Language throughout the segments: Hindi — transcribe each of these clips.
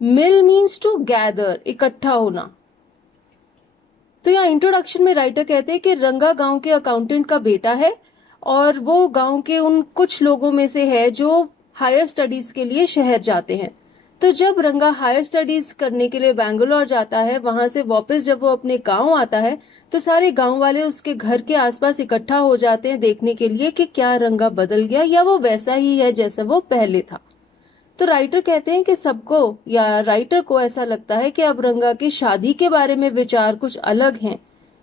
मिल मीन्स टू गैदर, इकट्ठा होना। तो यहाँ इंट्रोडक्शन में राइटर कहते हैं कि रंगा गांव के अकाउंटेंट का बेटा है और वो गांव के उन कुछ लोगों में से है जो हायर स्टडीज के लिए शहर जाते हैं। तो जब रंगा हायर स्टडीज करने के लिए बैंगलोर जाता है, वहां से वापस जब वो अपने गांव आता है तो सारे गांव वाले उसके घर के आसपास इकट्ठा हो जाते हैं देखने के लिए कि क्या रंगा बदल गया या वो वैसा ही है जैसा वो पहले था। तो राइटर कहते हैं कि सबको या राइटर को ऐसा लगता है कि अब रंगा की शादी के बारे में विचार कुछ अलग हैं।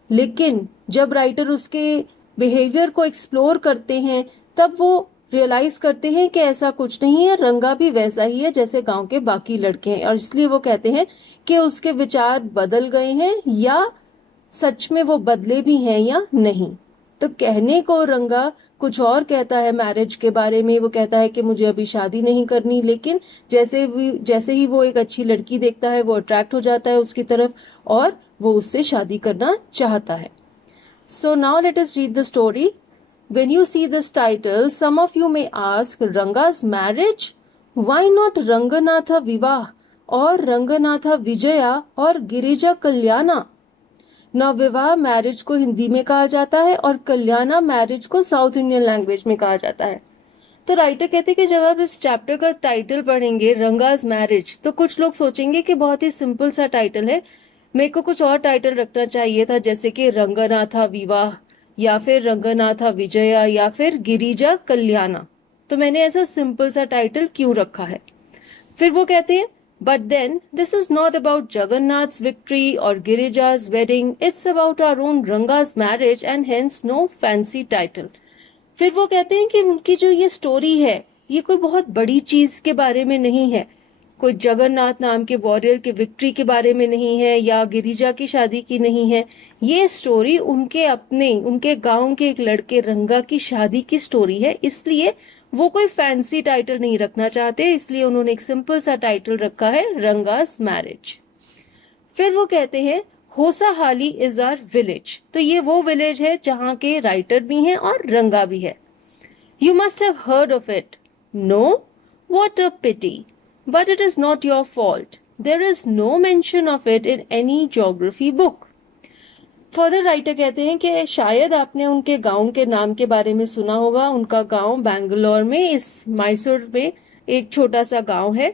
लेकिन जब राइटर उसके बिहेवियर को एक्सप्लोर करते हैं तब वो रियलाइज करते हैं कि ऐसा कुछ नहीं है, रंगा भी वैसा ही है जैसे गांव के बाकी लड़के हैं। और इसलिए वो कहते हैं कि उसके विचार बदल गए हैं या सच में वो बदले भी हैं या नहीं। तो कहने को रंगा कुछ और कहता है मैरिज के बारे में। वो कहता है कि मुझे अभी शादी नहीं करनी, लेकिन जैसे ही वो एक अच्छी लड़की देखता है वो अट्रैक्ट हो जाता है उसकी तरफ और वो उससे शादी करना चाहता है। So now let us read the story. When you see this title, some of you may ask, Ranga's marriage? Why not Ranganatha Vivah or Ranganatha Vijaya और गिरिजा कल्याणा? नवविवाह मैरिज को हिंदी में कहा जाता है और कल्याणा मैरिज को साउथ इंडियन लैंग्वेज में कहा जाता है। तो राइटर कहते हैं कि जब आप इस चैप्टर का टाइटल पढ़ेंगे रंगाज मैरिज, तो कुछ लोग सोचेंगे कि बहुत ही सिंपल सा टाइटल है, मेरे को कुछ और टाइटल रखना चाहिए था, जैसे कि रंगनाथा विवाह या फिर रंगनाथा विजया या फिर गिरिजा कल्याणा। तो मैंने ऐसा सिंपल सा टाइटल क्यों रखा है। फिर वो कहते हैं But then, this is not about Jagannath's victory or Girija's wedding. It's about our own Ranga's marriage and hence no fancy title. फिर वो कहते हैं कि उनकी जो ये स्टोरी है ये कोई बहुत बड़ी चीज के बारे में नहीं है, कोई जगन्नाथ नाम के वॉरियर के विक्ट्री के बारे में नहीं है या गिरिजा की शादी की नहीं है। ये स्टोरी उनके गांव के एक लड़के रंगा की शादी की स्टोरी है। इसलिए वो कोई फैंसी टाइटल नहीं रखना चाहते, इसलिए उन्होंने एक सिंपल सा टाइटल रखा है रंगास मैरिज। फिर वो कहते हैं होसाहाली इज आवर विलेज। तो ये वो विलेज है जहाँ के राइटर भी हैं और रंगा भी है। You must have heard of it. No? What a pity, but it is not your fault. There is no mention of it in any geography book. Further writer कहते हैं कि शायद आपने उनके गांव के नाम के बारे में सुना होगा। उनका गांव बैंगलोर में, इस मैसूर में एक छोटा सा गांव है।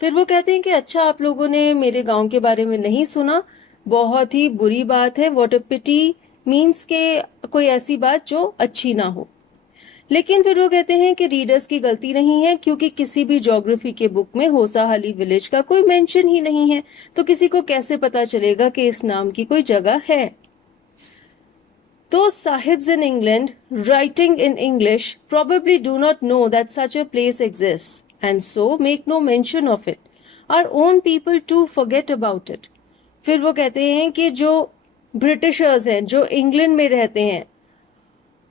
फिर वो कहते हैं कि अच्छा, आप लोगों ने मेरे गांव के बारे में नहीं सुना, बहुत ही बुरी बात है। व्हाट अ पिटी मीन्स के कोई ऐसी बात जो अच्छी ना हो। लेकिन फिर वो कहते हैं कि रीडर्स की गलती नहीं है, क्योंकि किसी भी ज्योग्राफी के बुक में होसाहाली विलेज का कोई मेंशन ही नहीं है, तो किसी को कैसे पता चलेगा कि इस नाम की कोई जगह है। Those sahibs in England writing in English probably do not know that such a place exists and so make no mention of it. Our own people too forget about it. फिर वो कहते हैं कि जो ब्रिटिशर्स हैं, जो इंग्लैंड में रहते हैं,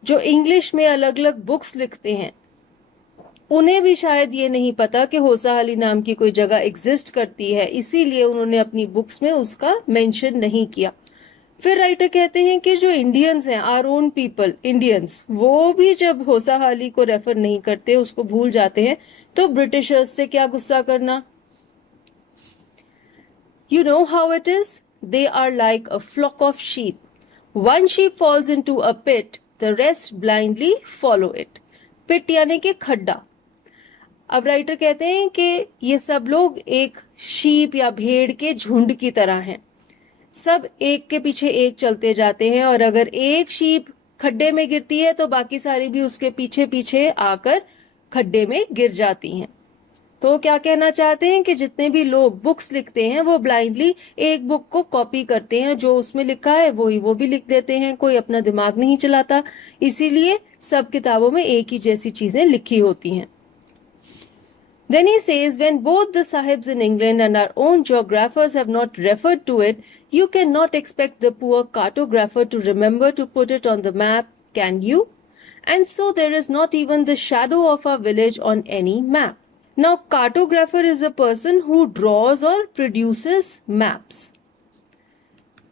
जो इंग्लिश में अलग अलग बुक्स लिखते हैं, उन्हें भी शायद ये नहीं पता कि होसाहाली नाम की कोई जगह एग्जिस्ट करती है, इसीलिए उन्होंने अपनी बुक्स में उसका मेंशन नहीं किया। फिर राइटर कहते हैं कि जो इंडियंस हैं, आवर ओन पीपल इंडियंस, वो भी जब होसाहाली को रेफर नहीं करते, उसको भूल जाते हैं, तो ब्रिटिशर्स से क्या गुस्सा करना। You know how it is? They are like a flock of sheep. One sheep falls into a pit, the rest blindly follow it. पिट यानी कि खड्डा। अब राइटर कहते हैं कि ये सब लोग एक शीप या भेड़ के झुंड की तरह हैं, सब एक के पीछे एक चलते जाते हैं और अगर एक शीप खड्डे में गिरती है तो बाकी सारी भी उसके पीछे पीछे आकर खड्डे में गिर जाती हैं। तो क्या कहना चाहते हैं कि जितने भी लोग बुक्स लिखते हैं वो ब्लाइंडली एक बुक को कॉपी करते हैं, जो उसमें लिखा है वो भी लिख देते हैं, कोई अपना दिमाग नहीं चलाता, इसीलिए सब किताबों में एक ही जैसी चीजें लिखी होती हैं। Then he says, when both the sahibs in England and our own geographers have not referred to it, you cannot expect the poor cartographer to remember to put it on the map, can you? And so there is not even the shadow of our village on any map. Now, cartographer is a person who draws or produces maps.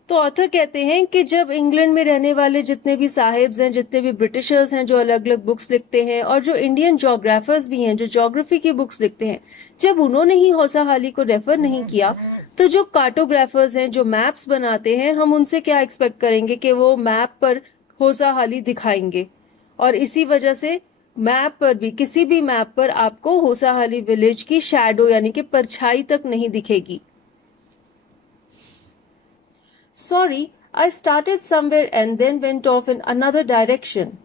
तो ऑथर कहते हैं कि जब इंग्लैंड में रहने वाले जितने भी साहिब्स हैं, जितने भी ब्रिटिशर्स हैं जो अलग अलग बुक्स लिखते हैं, और जो इंडियन जोग्राफर्स भी हैं जो ज्योग्राफी की बुक्स लिखते हैं, जब उन्होंने ही हौसाहाली को रेफर नहीं किया तो जो कार्टोग्राफर्स हैं, जो मैप्स बनाते हैं, हम उनसे क्या एक्सपेक्ट करेंगे कि वो मैप पर हौसाहाली दिखाएंगे। और इसी वजह से मैप पर भी, किसी भी मैप पर आपको हौसाहाली विलेज की शैडो यानी कि परछाई तक नहीं दिखेगी। Sorry, I started somewhere and then went off in another direction.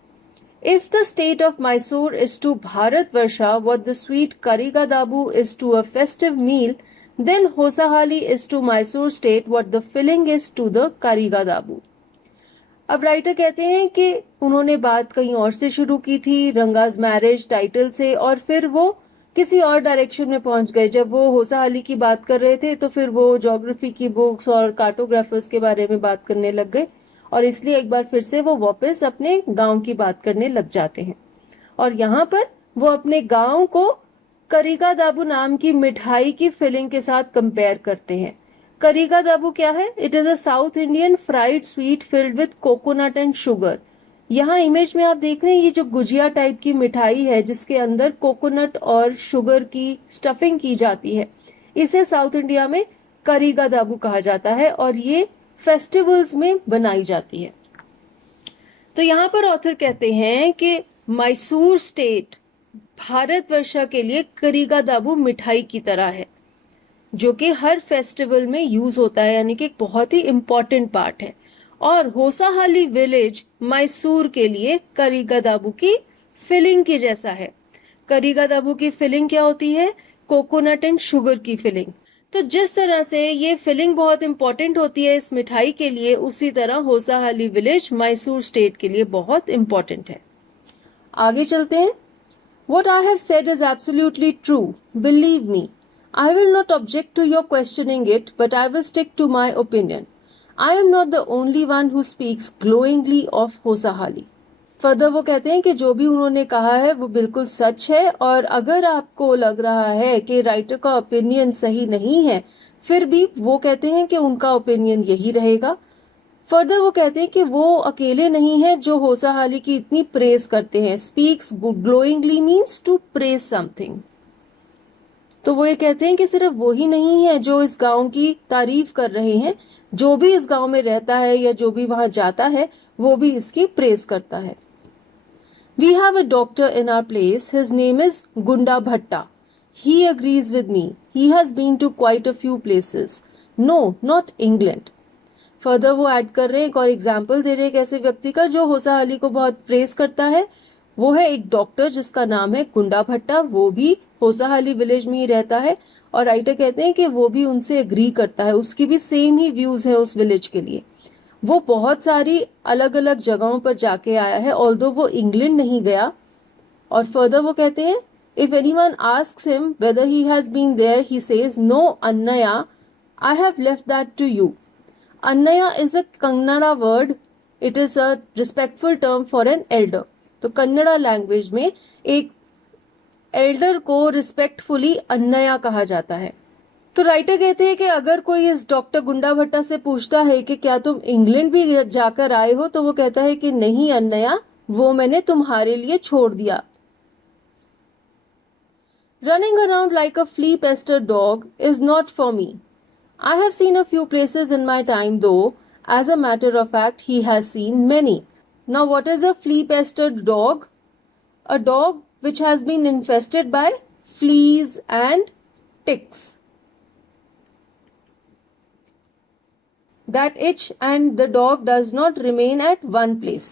If the state of Mysore is to Bharatvarsha what the sweet Karigadabu is to a festive meal, then Hosahali is to Mysore state what the filling is to the Karigadabu. अब राइटर कहते हैं कि उन्होंने बात कहीं और से शुरू की थी, रंगाज मैरिज टाइटल से, और फिर वो किसी और डायरेक्शन में पहुंच गए। जब वो हौसाहाली की बात कर रहे थे तो फिर वो ज्योग्राफी की बुक्स और कार्टोग्राफर्स के बारे में बात करने लग गए, और इसलिए एक बार फिर से वो वापस अपने गांव की बात करने लग जाते हैं। और यहाँ पर वो अपने गांव को करीगा दाबू नाम की मिठाई की फिलिंग के साथ कंपेयर करते हैं। करीगा दाबू क्या है? It is a south Indian fried sweet filled with coconut and sugar. यहाँ इमेज में आप देख रहे हैं ये जो गुजिया टाइप की मिठाई है जिसके अंदर कोकोनट और शुगर की स्टफिंग की जाती है, इसे साउथ इंडिया में करीगा दाबू कहा जाता है और ये फेस्टिवल्स में बनाई जाती है। तो यहाँ पर ऑथर कहते हैं कि मैसूर स्टेट भारतवर्षा के लिए करीगा दाबू मिठाई की तरह है, जो कि हर फेस्टिवल में यूज होता है, यानी कि एक बहुत ही इंपॉर्टेंट पार्ट है। और हौसाहाली विलेज मैसूर के लिए करीगा दाबू की फिलिंग की जैसा है। करीगा दाबू की फिलिंग क्या होती है? कोकोनट एंड शुगर की फिलिंग। तो जिस तरह से ये फिलिंग बहुत इंपॉर्टेंट होती है इस मिठाई के लिए, उसी तरह हौसाहाली विलेज मैसूर स्टेट के लिए बहुत इंपॉर्टेंट है। आगे चलते हैं। What I have said is absolutely true. Believe me. I will not object to your questioning it, but I will stick to my opinion. I am not the only one who speaks glowingly of Hosahali. Further वो कहते हैं कि जो भी उन्होंने कहा है वो बिल्कुल सच है, और अगर आपको लग रहा है कि राइटर का ओपिनियन सही नहीं है, फिर भी वो कहते हैं कि उनका ओपिनियन यही रहेगा। फर्दर वो कहते हैं कि वो अकेले नहीं है जो हौसाहाली की इतनी प्रेज करते हैं। Speaks glowingly means to praise something. तो वो ये कहते हैं कि सिर्फ वो ही नहीं है जो इस गांव की तारीफ कर रहे हैं, जो भी इस गांव में रहता है या जो भी वहां जाता है वो भी इसकी प्रेज करता है। We have a doctor in our place. His name is Gunda Bhatta. He agrees with me. He has been to quite a few places. No, not England. Further वो ऐड कर रहे हैं, एक और एग्जाम्पल दे रहे हैं एक ऐसे व्यक्ति का जो हौसाहाली को बहुत प्रेस करता है। वो है एक डॉक्टर जिसका नाम है गुंडा भट्टा। वो भी हौसाहाली विलेज में ही रहता है, और राइटर कहते हैं कि वो भी उनसे एग्री करता है, उसकी भी सेम ही व्यूज है उस विलेज के लिए। वो बहुत सारी अलग अलग जगहों पर जाके आया है, ऑल्दो वो इंग्लैंड नहीं गया। और फर्दर वो कहते हैं, if anyone asks him whether he has been there, he says, no annayya, I have left that to you. Annayya is a Kannada word, it is a respectful term for an elder. तो कन्नड़ा लैंग्वेज में एक एल्डर को रिस्पेक्टफुली अन्नया कहा जाता है। तो राइटर कहते हैं कि अगर कोई इस डॉक्टर गुंडा भट्टा से पूछता है कि क्या तुम इंग्लैंड भी जाकर आए हो, तो वो कहता है कि नहीं अन्नया, वो मैंने तुम्हारे लिए छोड़ दिया। Running around like a flea pasted dog is not for me. I have seen a few places in my time, though, as a matter of fact, he has seen many. Now, what is a flea-pestered dog? A dog which has been infested by fleas and ticks that itch, and the dog does not remain at one place.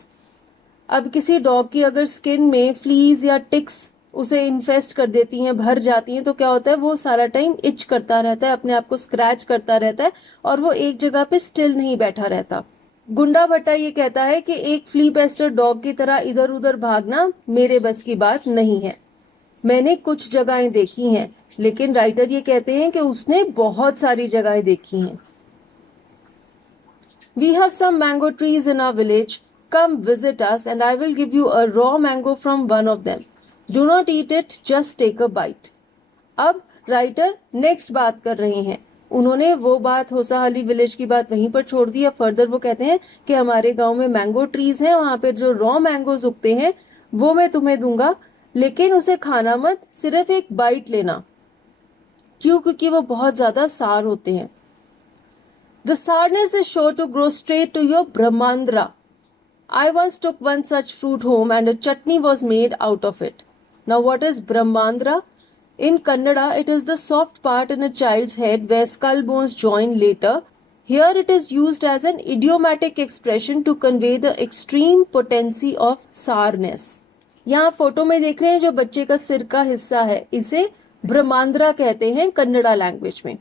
अब किसी डॉग की अगर स्किन में फ्लीज या टिक्स उसे इन्फेस्ट कर देती हैं, भर जाती हैं, तो क्या होता है, वो सारा टाइम इच करता रहता है, अपने आप को स्क्रैच करता रहता है, और वो एक जगह पे स्टिल नहीं बैठा रहता। गुंडा भट्टा ये कहता है कि एक फ्ली पेस्टर डॉग की तरह इधर उधर भागना मेरे बस की बात नहीं है। मैंने कुछ जगहें देखी हैं, लेकिन राइटर ये कहते हैं कि उसने बहुत सारी जगहें देखी हैं। We have some mango trees in our village. Come visit us and I will give you a raw mango from one of them. Do not eat it, just take a bite. अब राइटर नेक्स्ट बात कर रहे हैं। उन्होंने वो बात हौसाहाली विलेज की बात वहीं पर छोड़ दी। फर्दर वो कहते हैं कि हमारे गांव में मैंगो ट्रीज हैं, वहां पर जो रॉ मैंगोज उगते हैं वो मैं तुम्हें दूंगा, लेकिन उसे खाना मत, सिर्फ एक बाइट लेना। क्यों? क्योंकि वो बहुत ज्यादा सार होते हैं। The sourness is sure to grow straight to your brahmandra. I once took one such fruit home and a chutney was made out of it. Now, what is brahmandra? In Kannada, it is the soft part in a child's head where skull bones join later. Here, it is used as an idiomatic expression to convey the extreme potency of sourness. यहाँ फोटो में देख रहे हैं जो बच्चे का सिर का हिस्सा है, इसे ब्रह्मांद्रा कहते हैं कन्नड़ा लैंग्वेज में।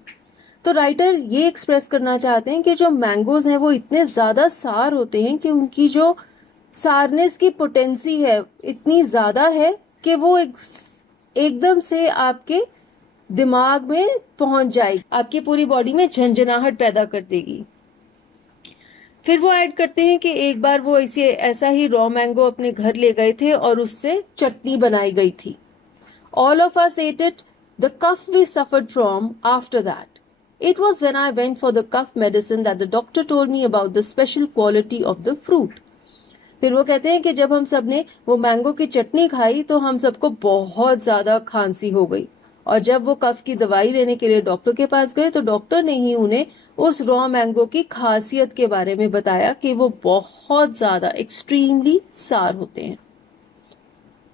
तो राइटर ये एक्सप्रेस करना चाहते हैं कि जो मैंगोज हैं वो इतने ज्यादा सार होते हैं कि उनकी जो सारनेस की पोटेंसी है इतनी ज्यादा है कि वो एकदम से आपके दिमाग में पहुंच जाएगी, आपकी पूरी बॉडी में झंझनाहट पैदा कर देगी। फिर वो ऐड करते हैं कि एक बार वो ऐसा ही रॉ मैंगो अपने घर ले गए थे और उससे चटनी बनाई गई थी। All of us ate it, the cough we suffered from after that. It was when I went for the cough medicine that the doctor told me about the special quality of the fruit. फिर वो कहते हैं कि जब हम सब ने वो मैंगो की चटनी खाई तो हम सबको बहुत ज्यादा खांसी हो गई, और जब वो कफ की दवाई लेने के लिए डॉक्टर के पास गए तो डॉक्टर ने ही उन्हें उस रॉ मैंगो की खासियत के बारे में बताया कि वो बहुत ज्यादा एक्सट्रीमली सार होते हैं।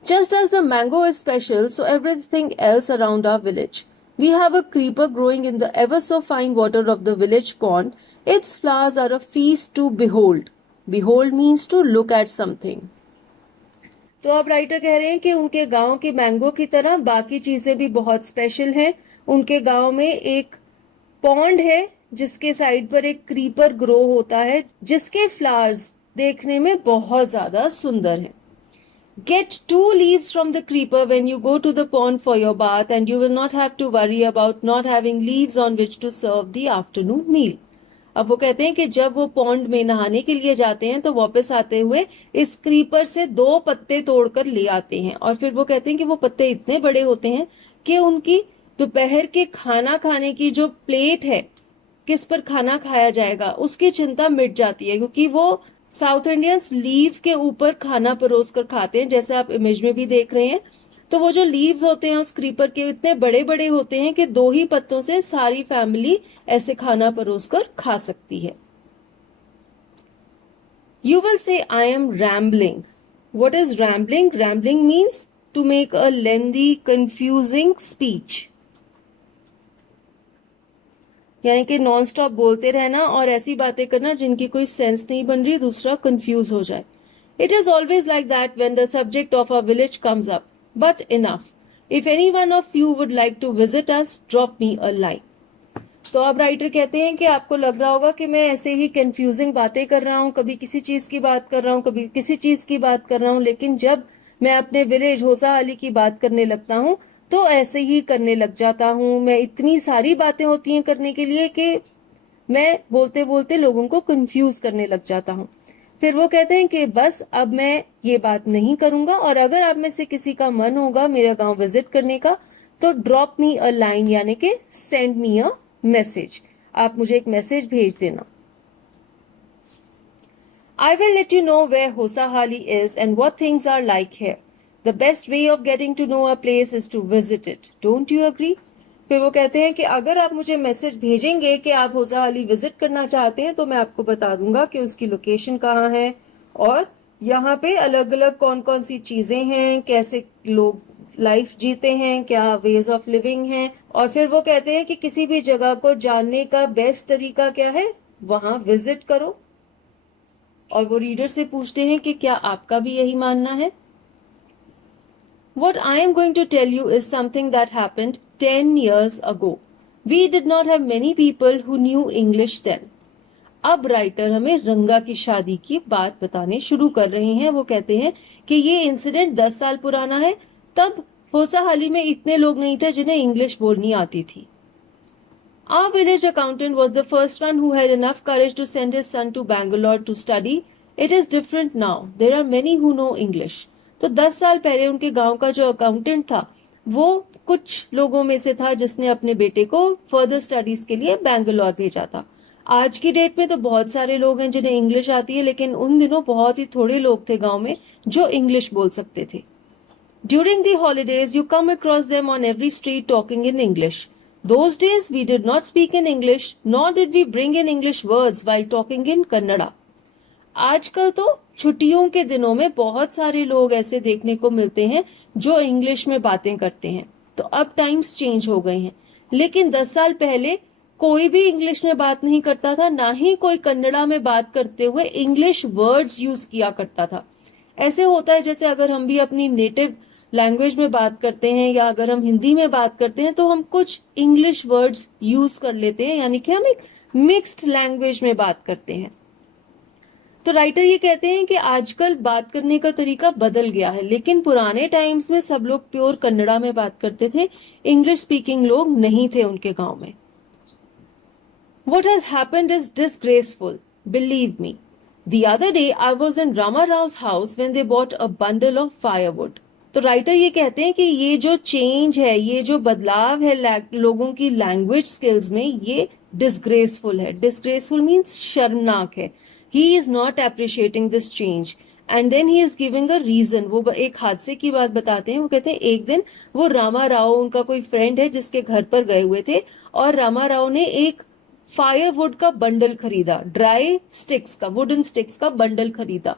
Just as the mango is special, so everything else around our village. We have a creeper growing in the ever so fine water of the village pond. Its flowers are a feast to behold. Behold means to look at something. तो अब राइटर कह रहे हैं कि उनके गांव के मैंगो की तरह बाकी चीजें भी बहुत स्पेशल हैं। उनके गांव में एक पॉन्ड है जिसके साइड पर एक क्रीपर ग्रो होता है जिसके फ्लावर्स देखने में बहुत ज्यादा सुंदर हैं। Get 2 leaves from the creeper when you go to the pond for your bath and you will not have to worry about not having leaves on which to serve the afternoon meal. अब वो कहते हैं कि जब वो पॉन्ड में नहाने के लिए जाते हैं तो वापस आते हुए इस क्रीपर से 2 पत्ते तोड़कर ले आते हैं, और फिर वो कहते हैं कि वो पत्ते इतने बड़े होते हैं कि उनकी दोपहर के खाना खाने की जो प्लेट है, किस पर खाना खाया जाएगा, उसकी चिंता मिट जाती है, क्योंकि वो साउथ इंडियंस लीव के ऊपर खाना परोस कर खाते हैं, जैसे आप इमेज में भी देख रहे हैं। तो वो जो लीव्स होते हैं उस क्रीपर के इतने बड़े बड़े होते हैं कि 2 ही पत्तों से सारी फैमिली ऐसे खाना परोस कर खा सकती है। You will say I am rambling. What is rambling? Rambling means to make a lengthy, confusing speech. यानी कि नॉन स्टॉप बोलते रहना और ऐसी बातें करना जिनकी कोई सेंस नहीं बन रही, दूसरा कंफ्यूज हो जाए। It is always like that when the subject of a village comes up, but enough. If any one of you would like to visit us, drop me a line. तो अब राइटर कहते हैं कि आपको लग रहा होगा कि मैं ऐसे ही कंफ्यूजिंग बातें कर रहा हूँ, कभी किसी चीज की बात कर रहा हूँ, कभी किसी चीज की बात कर रहा हूँ, लेकिन जब मैं अपने विलेज होसाहाली की बात करने लगता हूँ तो ऐसे ही करने लग जाता हूँ। मैं इतनी सारी बातें होती हैं करने के लिए कि मैं बोलते बोलते लोगों को कंफ्यूज करने लग जाता हूँ। फिर वो कहते हैं कि बस अब मैं ये बात नहीं करूंगा, और अगर आप में से किसी का मन होगा मेरा गांव विजिट करने का तो ड्रॉप मी अ लाइन, यानी कि सेंड मी अ मैसेज, आप मुझे एक मैसेज भेज देना। I will let you know where Hosahali is and what things are like here. The best way of getting to know a place is to visit it. Don't you agree? फिर वो कहते हैं कि अगर आप मुझे मैसेज भेजेंगे कि आप होसाहाली विजिट करना चाहते हैं तो मैं आपको बता दूंगा कि उसकी लोकेशन कहाँ है और यहाँ पे अलग अलग कौन कौन सी चीजें हैं, कैसे लोग लाइफ जीते हैं, क्या वेज ऑफ लिविंग हैं। और फिर वो कहते हैं कि किसी भी जगह को जानने का बेस्ट तरीका क्या है, वहां विजिट करो। और वो रीडर से पूछते हैं कि क्या आपका भी यही मानना है। What I am going to tell you is something that happened 10 years ago. We did not have many people who knew English then. अब राइटर हमें रंगा की शादी की बात बताने शुरू कर रहे हैं। वो कहते हैं कि ये इंसिडेंट 10 साल पुराना है। तब होसाहाली में इतने लोग नहीं थे जिन्हें इंग्लिश बोलनी आती थी। Our village accountant was the first one who had enough courage to send his son to Bangalore to study. It is different now. There are many who know English. तो 10 साल पहले उनके गांव का जो अकाउंटेंट था वो कुछ लोगों में से था जिसने अपने बेटे को फर्दर स्टडीज के लिए बैंगलोर भेजा था। आज की डेट में तो बहुत सारे लोग हैं जिन्हें इंग्लिश आती है, लेकिन उन दिनों बहुत ही थोड़े लोग थे गांव में जो इंग्लिश बोल सकते थे। During the holidays, you come across them on every street talking in English. Those days we did not speak in English, nor did we bring in English words while talking in Kannada. आजकल तो छुट्टियों के दिनों में बहुत सारे लोग ऐसे देखने को मिलते हैं जो इंग्लिश में बातें करते हैं। तो अब टाइम्स चेंज हो गए हैं, लेकिन 10 साल पहले कोई भी इंग्लिश में बात नहीं करता था, ना ही कोई कन्नड़ा में बात करते हुए इंग्लिश वर्ड्स यूज किया करता था। ऐसे होता है जैसे अगर हम भी अपनी नेटिव लैंग्वेज में बात करते हैं या अगर हम हिंदी में बात करते हैं तो हम कुछ इंग्लिश वर्ड्स यूज कर लेते हैं, यानी कि हम एक मिक्स्ड लैंग्वेज में बात करते हैं। तो राइटर ये कहते हैं कि आजकल बात करने का तरीका बदल गया है, लेकिन पुराने टाइम्स में सब लोग प्योर कन्नड़ा में बात करते थे, इंग्लिश स्पीकिंग लोग नहीं थे उनके गांव में। What has happened is disgraceful, believe me. The other day I was in Rama Rao's house when they bought a bundle of firewood. तो राइटर ये कहते हैं कि ये जो चेंज है, ये जो बदलाव है लोगों की लैंग्वेज स्किल्स में, ये डिसग्रेसफुल है। डिसग्रेसफुल मीन्स शर्मनाक है। He is not appreciating this change. And then he is giving a reason. वो एक हादसे की बात बताते हैं। वो कहते हैं एक दिन वो रामा राव, उनका कोई फ्रेंड है जिसके घर पर गए हुए थे, और रामा राव ने एक फायरवुड का बंडल खरीदा, ड्राई स्टिक्स का, वुडन स्टिक्स का बंडल खरीदा।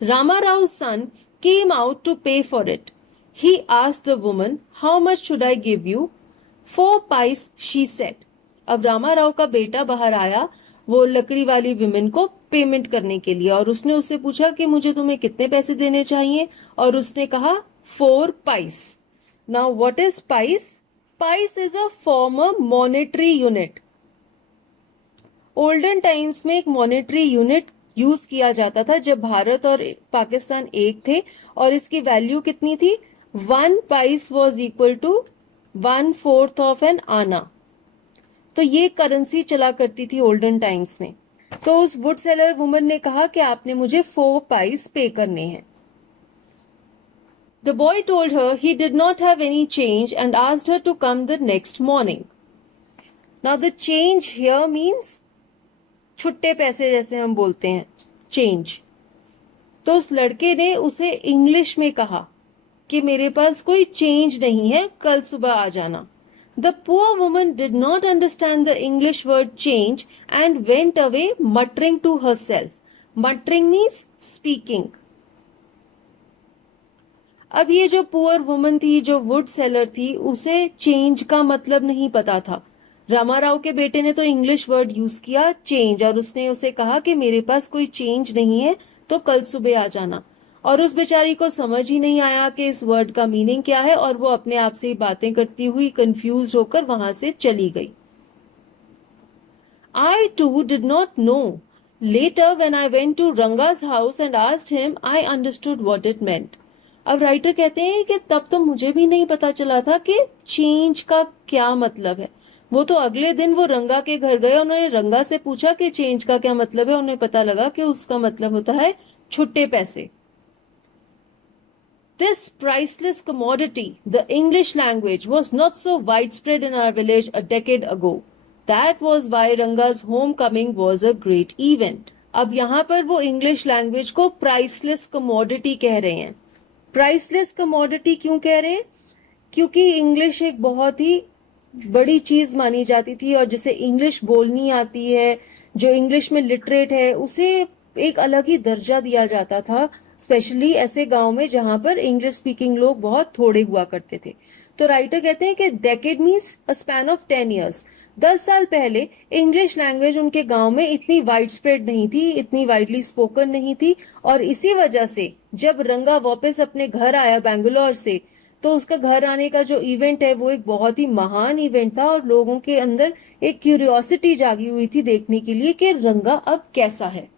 रामा राव सन came out to pay for it. He asked the woman, "How much should I give you?" 4 pice, she said. अब रामा राव का बेटा बाहर आया वो लकड़ी वाली विमेन को पेमेंट करने के लिए, और उसने उससे पूछा कि मुझे तुम्हें कितने पैसे देने चाहिए, और उसने कहा 4 pice. Now what is pice? Pice is a former monetary unit. Olden times में एक मॉनेटरी यूनिट यूज किया जाता था जब भारत और पाकिस्तान एक थे, और इसकी वैल्यू कितनी थी? 1 pice was equal to 1/4 of an आना। तो ये करेंसी चला करती थी ओल्डन टाइम्स में। तो उस वुड सेलर वुमन ने कहा कि आपने मुझे 4 pice पे करने हैं। The boy told her he did not have any change and asked her to come the next morning. Now the change here means छुट्टे पैसे, जैसे हम बोलते हैं चेंज। तो उस लड़के ने उसे इंग्लिश में कहा कि मेरे पास कोई चेंज नहीं है, कल सुबह आ जाना। The poor woman did not understand the English word change and went away muttering to herself. Muttering means speaking. अब ये जो पुअर वुमन थी, जो वुड सेलर थी, उसे चेंज का मतलब नहीं पता था। रामा राव के बेटे ने तो इंग्लिश वर्ड यूज किया चेंज, और उसने उसे कहा कि मेरे पास कोई चेंज नहीं है तो कल सुबह आ जाना। और उस बेचारी को समझ ही नहीं आया कि इस वर्ड का मीनिंग क्या है, और वो अपने आप से ही बातें करती हुई कंफ्यूज होकर वहां से चली गई। I too did not know. Later when I went to Ranga's house and asked him, I understood what it meant. अब राइटर कहते हैं कि तब तो मुझे भी नहीं पता चला था कि चेंज का क्या मतलब है। वो तो अगले दिन वो रंगा के घर गए, उन्होंने रंगा से पूछा कि चेंज का क्या मतलब है। उन्हें पता लगा कि उसका मतलब होता है छुट्टे पैसे। This priceless commodity, the English language, was not so widespread in our village a decade ago. That was why Ranga's homecoming was a great event. अब यहाँ पर वो इंग्लिश लैंग्वेज को प्राइसलेस कमोडिटी कह रहे हैं। प्राइसलेस कमोडिटी क्यों कह रहे हैं? क्योंकि इंग्लिश एक बहुत ही बड़ी चीज मानी जाती थी, और जिसे इंग्लिश बोलनी आती है, जो इंग्लिश में लिटरेट है, उसे एक अलग ही दर्जा दिया जाता था, स्पेशली ऐसे गांव में जहां पर इंग्लिश स्पीकिंग लोग बहुत थोड़े हुआ करते थे। तो राइटर कहते हैं कि decade means a span of 10 years। 10 साल पहले इंग्लिश लैंग्वेज उनके गांव में इतनी वाइड स्प्रेड नहीं थी, इतनी वाइडली स्पोकन नहीं थी, और इसी वजह से जब रंगा वापस अपने घर आया बैंगलोर से, तो उसका घर आने का जो इवेंट है वो एक बहुत ही महान इवेंट था, और लोगों के अंदर एक क्यूरियोसिटी जागी हुई थी देखने के लिए कि रंगा अब कैसा है।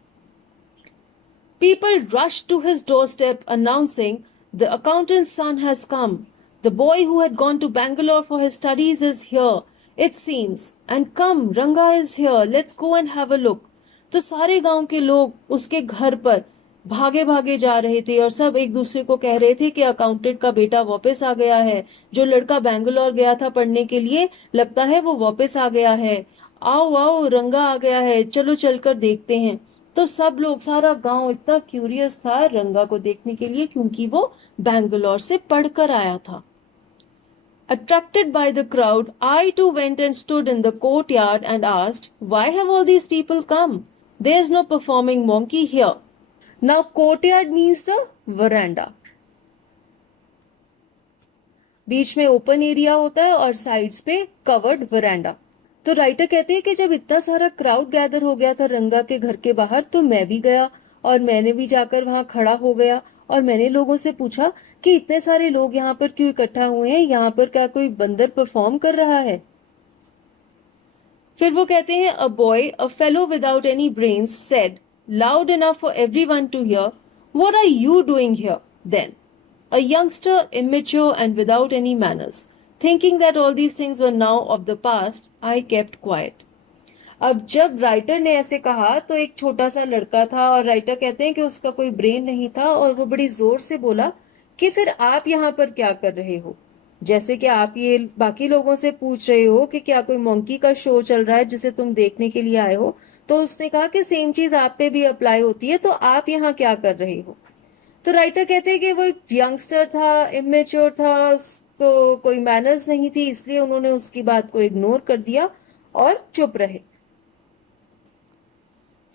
People rushed to his doorstep announcing, "The accountant's son has come. The boy who had gone to Bangalore for his studies is here, it seems. And come, Ranga is here. Let's go and have a look." तो सारे गांव के लोग उसके घर पर भागे भागे जा रहे थे, और सब एक दूसरे को कह रहे थे कि अकाउंटेंट का बेटा वापस आ गया है। जो लड़का बैंगलोर गया था पढ़ने के लिए, लगता है वो वापस आ गया है। आओ आओ, रंगा आ गया है, चलो चलकर देखते हैं। तो सब लोग, सारा गांव इतना क्यूरियस था रंगा को देखने के लिए, क्योंकि वो बैंगलोर से पढ़कर आया था। Attracted by the crowd, I too went and stood in the courtyard and asked, "Why have all these people come? There's no performing monkey here." Now, courtyard means the veranda. बीच में ओपन एरिया होता है और साइड्स पे कवर्ड वरांडा। तो राइटर कहते हैं कि जब इतना सारा क्राउड गैदर हो गया था रंगा के घर के बाहर, तो मैं भी गया और मैंने भी जाकर वहां खड़ा हो गया और मैंने लोगों से पूछा कि इतने सारे लोग यहाँ पर क्यों इकट्ठा हुए हैं, यहाँ पर क्या कोई बंदर परफॉर्म कर रहा है? फिर वो कहते हैं, a boy, a fellow without any brains, said loud enough for everyone to hear, "What are you doing here, then?" A youngster, immature and without any manners. Thinking that all these things were now of the past, I kept quiet. अब जब राइटर ने ऐसे कहा तो एक छोटा सा लड़का था और राइटर कहते हैं कि उसका कोई ब्रेन नहीं था और वो बड़ी जोर से बोला कि फिर आप यहाँ पर क्या कर रहे हो? जैसे कि आप ये बाकी लोगों से पूछ रहे हो कि क्या कोई मंकी का शो चल रहा है जिसे तुम देखने के लिए आए हो, तो उसने कहा कि सेम चीज आप पे भी अप्लाई होती है, तो आप यहाँ क्या कर रहे हो? तो राइटर कहते हैं कि वो एक यंगस्टर था, इमेच्योर था, उसको कोई मैनर्स नहीं थी, इसलिए उन्होंने उसकी बात को इग्नोर कर दिया और चुप रहे।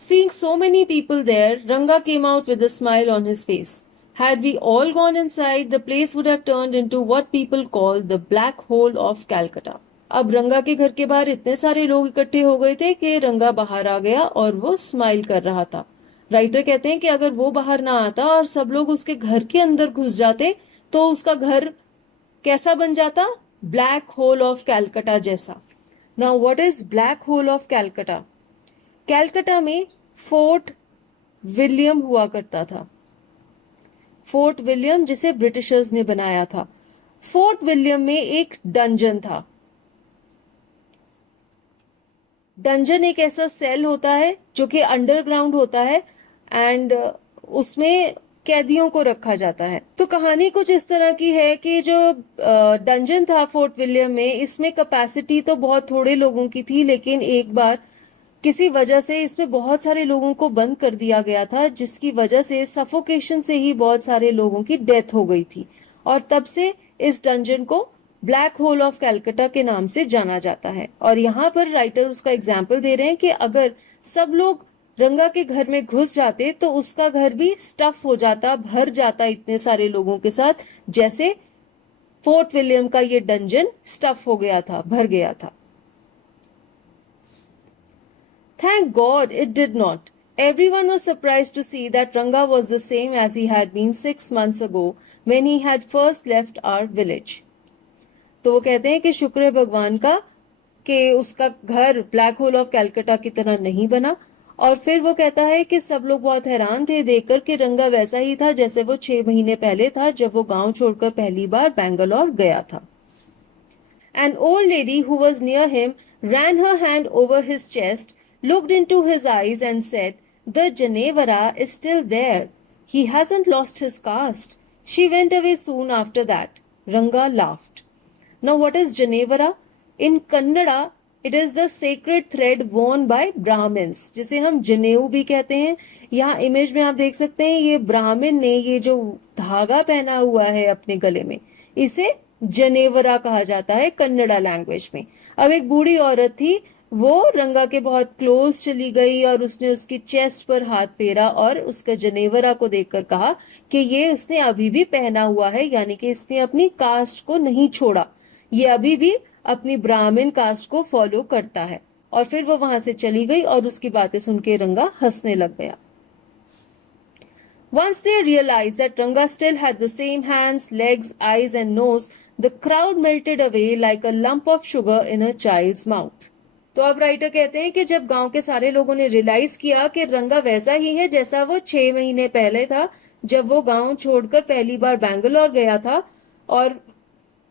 Seeing so many people there, Ranga came out with a smile on his face. Had we all gone inside, the place would have turned into what people call the black hole of Calcutta. अब रंगा के घर के बाहर इतने सारे लोग इकट्ठे हो गए थे कि रंगा बाहर आ गया और वो स्माइल कर रहा था। राइटर कहते हैं कि अगर वो बाहर ना आता और सब लोग उसके घर के अंदर घुस जाते तो उसका घर कैसा बन जाता? ब्लैक होल ऑफ कैलकटा जैसा। Now what is black hole of Calcutta? Calcutta में फोर्ट विलियम हुआ करता था। फोर्ट विलियम जिसे ब्रिटिशर्स ने बनाया था। फोर्ट विलियम में एक डंजन था। डंजन एक ऐसा सेल होता है जो कि अंडरग्राउंड होता है एंड उसमें कैदियों को रखा जाता है। तो कहानी कुछ इस तरह की है कि जो डंजन था फोर्ट विलियम में, इसमें कैपेसिटी तो बहुत थोड़े लोगों की थी, लेकिन एक बार किसी वजह से इसमें बहुत सारे लोगों को बंद कर दिया गया था, जिसकी वजह से सफोकेशन से ही बहुत सारे लोगों की डेथ हो गई थी और तब से इस डंजन को ब्लैक होल ऑफ कैलकटा के नाम से जाना जाता है। और यहाँ पर राइटर उसका एग्जाम्पल दे रहे हैं कि अगर सब लोग रंगा के घर में घुस जाते तो उसका घर भी स्टफ हो जाता, भर जाता इतने सारे लोगों के साथ, जैसे फोर्ट विलियम का ये डंजन स्टफ हो गया था, भर गया था। Thank God it did not. Everyone was surprised to see that Ranga was the same as he had been 6 months ago when he had first left our village. तो वो कहते हैं कि शुक्र है भगवान का कि उसका घर ब्लैक होल ऑफ कैलकटा की तरह नहीं बना। और फिर वो कहता है कि सब लोग बहुत हैरान थे देखकर कि रंगा वैसा ही था जैसे वो 6 महीने पहले था जब वो गांव छोड़कर पहली बार बैंगलोर गया था। An old lady who was near him ran her hand over his chest, looked into his eyes and said, "The Janevara is still there. He hasn't lost his caste." She went away soon after that. Ranga laughed. Now what is Janevara? In Kannada, it is the sacred thread worn by Brahmins, जिसे हम जनेऊ भी कहते हैं। यहाँ इमेज में आप देख सकते हैं ये ब्राह्मण ने ये जो धागा पहना हुआ है अपने गले में, इसे जनेवरा कहा जाता है कन्नड़ा लैंग्वेज में। अब एक बूढ़ी औरत थी, वो रंगा के बहुत क्लोज चली गई और उसने उसकी चेस्ट पर हाथ फेरा और उसका जनेवरा को देखकर कहा कि ये उसने अभी भी पहना हुआ है, यानी कि इसने अपनी कास्ट को नहीं छोड़ा, ये अभी भी अपनी ब्राह्मण कास्ट को फॉलो करता है। और फिर वो वहां से चली गई और उसकी बातें सुन के रंगा हंसने लग गया। Once they realized that Ranga still had the same hands, legs, eyes and nose, the crowd melted away like a lump of sugar in a child's mouth. तो अब राइटर कहते हैं कि जब गांव के सारे लोगों ने रियलाइज किया कि रंगा वैसा ही है जैसा वो 6 महीने पहले था जब वो गांव छोड़कर पहली बार बैंगलोर गया था, और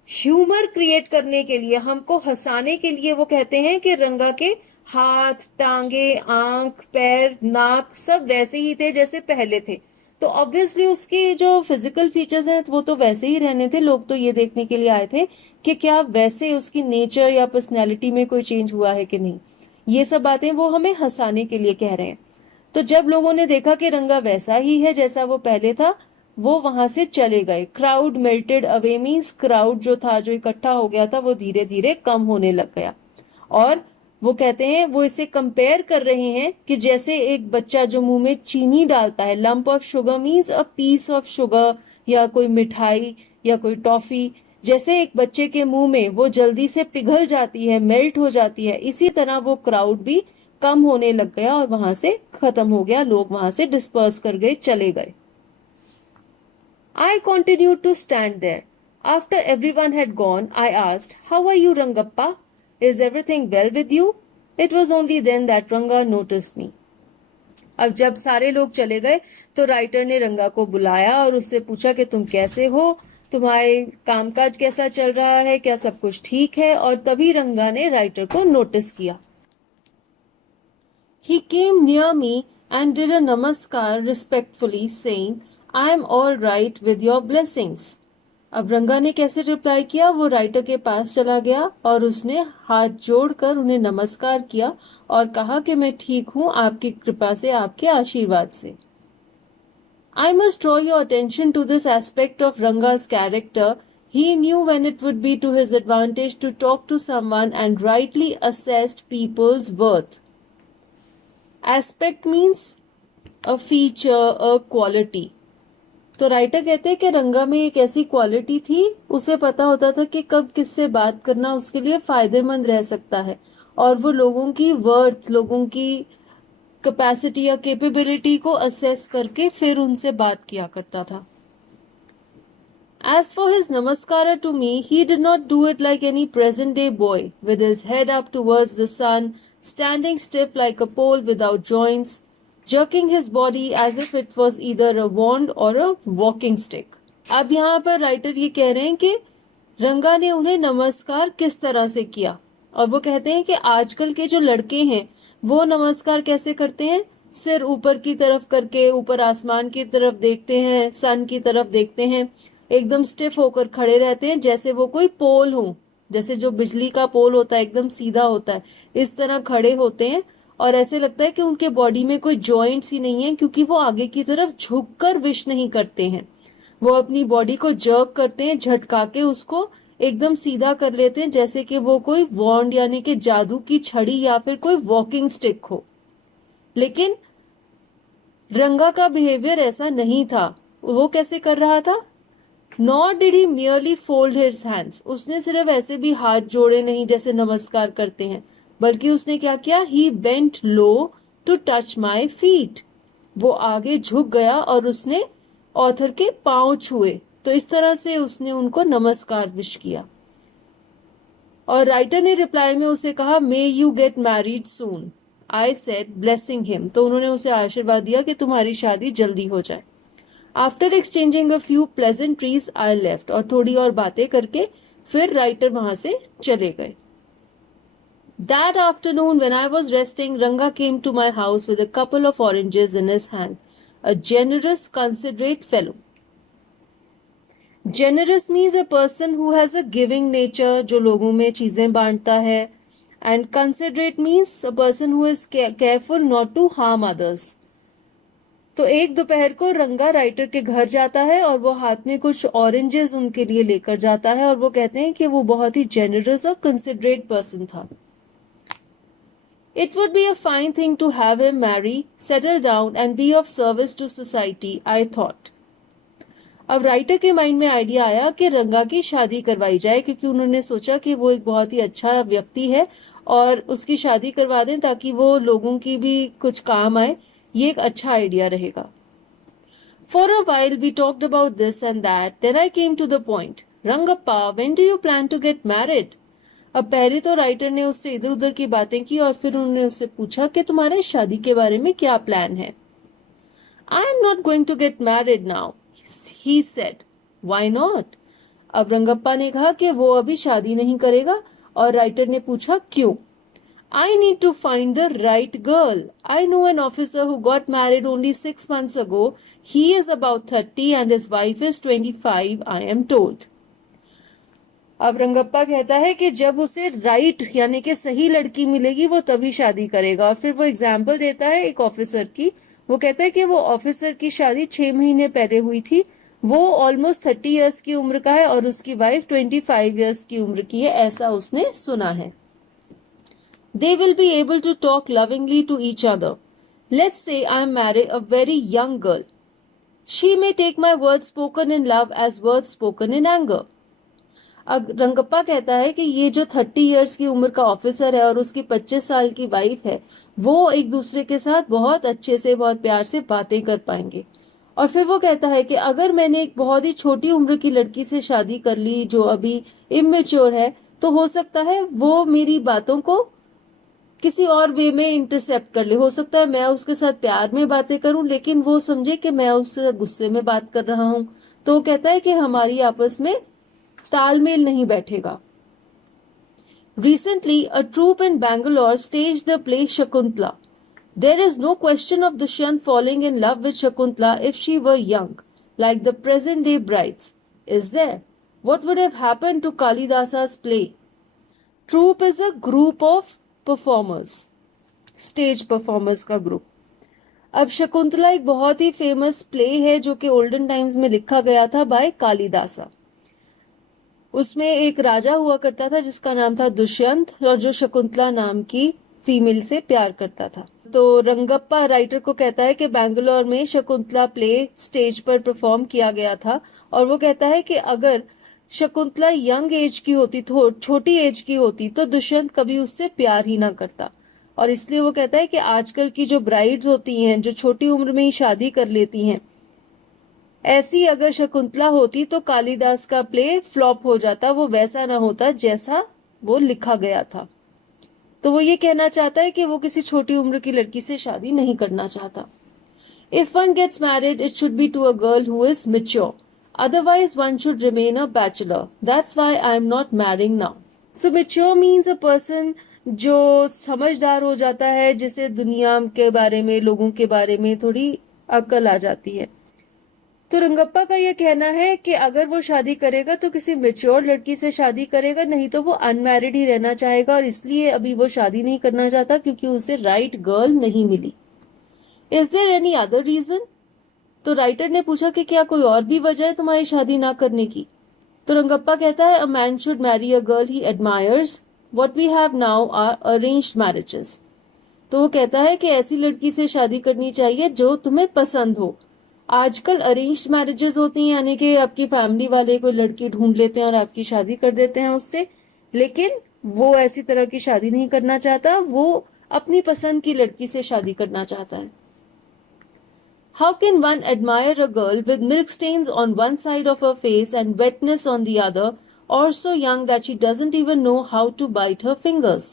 ह्यूमर क्रिएट करने के लिए, हमको हंसाने के लिए वो कहते हैं कि रंगा के हाथ, टांगे, आंख, पैर, नाक सब वैसे ही थे जैसे पहले थे। तो ऑब्वियसली उसकी जो फिजिकल फीचर्स हैं वो तो वैसे ही रहने थे। लोग तो ये देखने के लिए आए थे कि क्या वैसे उसकी नेचर या पर्सनैलिटी में कोई चेंज हुआ है कि नहीं। ये सब बातें वो हमें हंसाने के लिए कह रहे हैं। तो जब लोगों ने देखा कि रंगा वैसा ही है जैसा वो पहले था, वो वहां से चले गए। Crowd melted away means crowd जो था, जो इकट्ठा हो गया था, वो धीरे धीरे कम होने लग गया। और वो कहते हैं, वो इसे कंपेयर कर रहे हैं कि जैसे एक बच्चा जो मुंह में चीनी डालता है, lump of sugar means a piece of sugar, या कोई मिठाई या कोई टॉफी, जैसे एक बच्चे के मुंह में वो जल्दी से पिघल जाती है, मेल्ट हो जाती है, इसी तरह वो क्राउड भी कम होने लग गया और वहां से खत्म हो गया, लोग वहां से डिस्पर्स कर गए, चले गए। I continued to stand there. After everyone had gone, I asked, "How are you, Rangappa? Is everything well with you?" It was only then that Ranga noticed me. अब जब सारे लोग चले गए तो राइटर ने रंगा को बुलाया और उससे पूछा कि तुम कैसे हो, तुम्हारे कामकाज कैसा चल रहा है, क्या सब कुछ ठीक है। और तभी रंगा ने राइटर को नोटिस किया। He came near me and did a namaskar respectfully, saying, "I am all right with your blessings." अब रंगा ने कैसे रिप्लाई किया? वो राइटर के पास चला गया और उसने हाथ जोड़कर उन्हें नमस्कार किया और कहा कि मैं ठीक हूं आपकी कृपा से, आपके आशीर्वाद से। I must draw your attention to this aspect of Ranga's character. He knew when it would be to his advantage to talk to someone and rightly assessed people's worth. Aspect means a feature, a quality. तो राइटर कहते हैं कि रंगा में एक ऐसी क्वालिटी थी, उसे पता होता था कि कब किससे बात करना उसके लिए फायदेमंद रह सकता है, और वो लोगों की वर्थ, लोगों की कैपेसिटी या कैपेबिलिटी को असेस करके फिर उनसे बात किया करता था। As for his namaskara to me, he did not do it like any present day boy, with his head up towards the sun, standing stiff like a pole without joints, jerking his body as if it was either a wand or a walking stick. अब यहाँ पर राइटर ये कह रहे हैं कि रंगा ने उन्हें नमस्कार किस तरह से किया, और वो कहते हैं कि आजकल के जो लड़के हैं वो नमस्कार कैसे करते हैं? सिर ऊपर की तरफ करके, ऊपर आसमान की तरफ देखते हैं, सन की तरफ देखते हैं, एकदम स्टिफ होकर खड़े रहते हैं, जैसे वो कोई पोल हो, जैसे जो बिजली का पोल होता है एकदम सीधा होता है, इस तरह खड़े होते हैं। और ऐसे लगता है कि उनके बॉडी में कोई जॉइंट्स ही नहीं है, क्योंकि वो आगे की तरफ झुककर विश नहीं करते हैं, वो अपनी बॉडी को जर्क करते हैं, झटका के उसको एकदम सीधा कर लेते हैं, जैसे कि वो कोई वॉन्ड यानी कि जादू की छड़ी या फिर कोई वॉकिंग स्टिक हो। लेकिन रंगा का बिहेवियर ऐसा नहीं था। वो कैसे कर रहा था? Nor did he merely fold his hands. उसने सिर्फ ऐसे भी हाथ जोड़े नहीं जैसे नमस्कार करते हैं, बल्कि उसने क्या किया? He bent low to touch my feet. वो आगे झुक गया और उसने ऑथर के पांव छुए, तो इस तरह से उसने उनको नमस्कार विश किया। और राइटर ने रिप्लाई में उसे कहा, "May you get married soon." I said, blessing him. तो उन्होंने उसे आशीर्वाद दिया कि तुम्हारी शादी जल्दी हो जाए। After exchanging a few pleasantries I left. और थोड़ी और बातें करके फिर राइटर वहां से चले गए। That afternoon, when I was resting, Ranga came to my house with a couple of oranges in his hand. A generous, considerate fellow. Generous means a person who has a giving nature, जो लोगों में चीजें बांटता है. And considerate means a person who is careful not to harm others. तो एक दोपहर को रंगा राइटर के घर जाता है और वो हाथ में कुछ ऑरेंजेस उनके लिए लेकर जाता है, और वो कहते हैं कि वो बहुत ही जेनरस और कंसिडरेट पर्सन था। It would be a fine thing to have him marry, settle down and be of service to society, I thought. अब राइटर के माइंड में आइडिया आया कि रंगा की शादी करवाई जाए, क्योंकि उन्होंने सोचा कि वो एक बहुत ही अच्छा व्यक्ति है और उसकी शादी करवा दें ताकि वो लोगों की भी कुछ काम आए। ये एक अच्छा आइडिया रहेगा। For a while we talked about this and that. Then I came to the point. Rangappa, when do you plan to get married? अब पहले तो राइटर ने उससे इधर उधर की बातें की और फिर उन्होंने उससे पूछा कि तुम्हारे शादी के बारे में क्या प्लान है। I am not going to get married now, he said. Why not? अब रंगप्पा ने कहा कि वो अभी शादी नहीं करेगा, और राइटर ने पूछा क्यों? I need to find the right girl. I know an officer who got married only 6 months ago. He is about 30 and his wife is 25, I am told. अब रंगप्पा कहता है कि जब उसे राइट यानी कि सही लड़की मिलेगी वो तभी शादी करेगा, और फिर वो एग्जाम्पल देता है एक ऑफिसर की। वो कहता है कि वो ऑफिसर की शादी 6 महीने पहले हुई थी, वो ऑलमोस्ट 30 ईयर्स की उम्र का है और उसकी वाइफ 25 ईयर्स की उम्र की है, ऐसा उसने सुना है। They will be able to talk lovingly to each other. Let's say I marry a very young girl. She may take my words spoken in love as words spoken in anger. Rangappa कहता है कि ये जो 30 इयर्स की उम्र का ऑफिसर है और उसकी 25 साल की वाइफ है, वो एक दूसरे के साथ बहुत अच्छे से, बहुत प्यार से बातें कर पाएंगे। और फिर वो कहता है कि अगर मैंने एक बहुत ही छोटी उम्र की लड़की से शादी कर ली जो अभी इमेच्योर है, तो हो सकता है वो मेरी बातों को किसी और वे में इंटरसेप्ट कर ले। हो सकता है मैं उसके साथ प्यार में बातें करूं लेकिन वो समझे कि मैं उससे गुस्से में बात कर रहा हूं। तो वो कहता है कि हमारी आपस में तालमेल नहीं बैठेगा। Recently, a troupe in Bangalore staged the play Shakuntala. There is no question of Dushyant falling in love with Shakuntala if she were young, like the present day brides. Is there? What would have happened to Kalidasa's play? Troupe is a group of performers, stage performers का ग्रुप। अब शकुंतला एक बहुत ही फेमस प्ले है जो कि ओल्डन टाइम्स में लिखा गया था बाय कालिदासा। उसमें एक राजा हुआ करता था जिसका नाम था दुष्यंत और जो शकुंतला नाम की फीमेल से प्यार करता था। तो रंगप्पा राइटर को कहता है कि बैंगलोर में शकुंतला प्ले स्टेज पर परफॉर्म किया गया था और वो कहता है कि अगर शकुंतला यंग एज की होती, तो छोटी एज की होती, तो दुष्यंत कभी उससे प्यार ही ना करता। और इसलिए वो कहता है कि आजकल की जो ब्राइड्स होती हैं जो छोटी उम्र में ही शादी कर लेती हैं, ऐसी अगर शकुंतला होती तो कालिदास का प्ले फ्लॉप हो जाता, वो वैसा ना होता जैसा वो लिखा गया था। तो वो ये कहना चाहता है कि वो किसी छोटी उम्र की लड़की से शादी नहीं करना चाहता। If one gets married, it should be to a girl who is mature. Otherwise, one should remain a bachelor. That's why I am not marrying now. So mature means a person जो समझदार हो जाता है, जिसे दुनिया के बारे में, लोगों के बारे में थोड़ी अक्ल आ जाती है। तो रंगप्पा का यह कहना है कि अगर वो शादी करेगा तो किसी मेच्योर लड़की से शादी करेगा, नहीं तो वो अनमैरिड ही रहना चाहेगा और इसलिए अभी वो शादी नहीं करना चाहता क्योंकि उसे राइट गर्ल नहीं मिली। Is there any other reason? तो राइटर ने पूछा कि क्या कोई और भी वजह है तुम्हारी शादी ना करने की? तो रंगप्पा कहता है, a man should marry a girl he admires. What we have now are arranged marriages. तो वो कहता है कि ऐसी लड़की से शादी करनी चाहिए जो तुम्हें पसंद हो। आजकल अरेंज्ड मैरिजेस होती हैं, यानी कि आपकी फैमिली वाले कोई लड़की ढूंढ लेते हैं और आपकी शादी कर देते हैं उससे, लेकिन वो ऐसी तरह की शादी नहीं करना चाहता, वो अपनी पसंद की लड़की से शादी करना चाहता है। How can one admire a girl with milk stains on one side of her face and wetness on the other, or so young that she doesn't even know how to bite her fingers?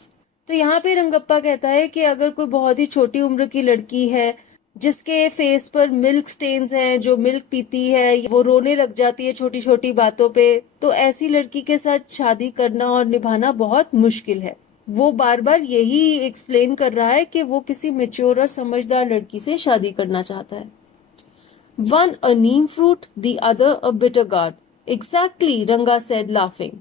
तो यहाँ पे रंगप्पा कहता है कि अगर कोई बहुत ही छोटी उम्र की लड़की है जिसके फेस पर मिल्क स्टेन्स हैं, जो मिल्क पीती है, वो रोने लग जाती है छोटी छोटी बातों पे, तो ऐसी लड़की के साथ शादी करना और निभाना बहुत मुश्किल है। वो बार बार यही एक्सप्लेन कर रहा है कि वो किसी मेच्योर और समझदार लड़की से शादी करना चाहता है। One a neem fruit, the other a bitter gourd. Exactly, Ranga said laughing.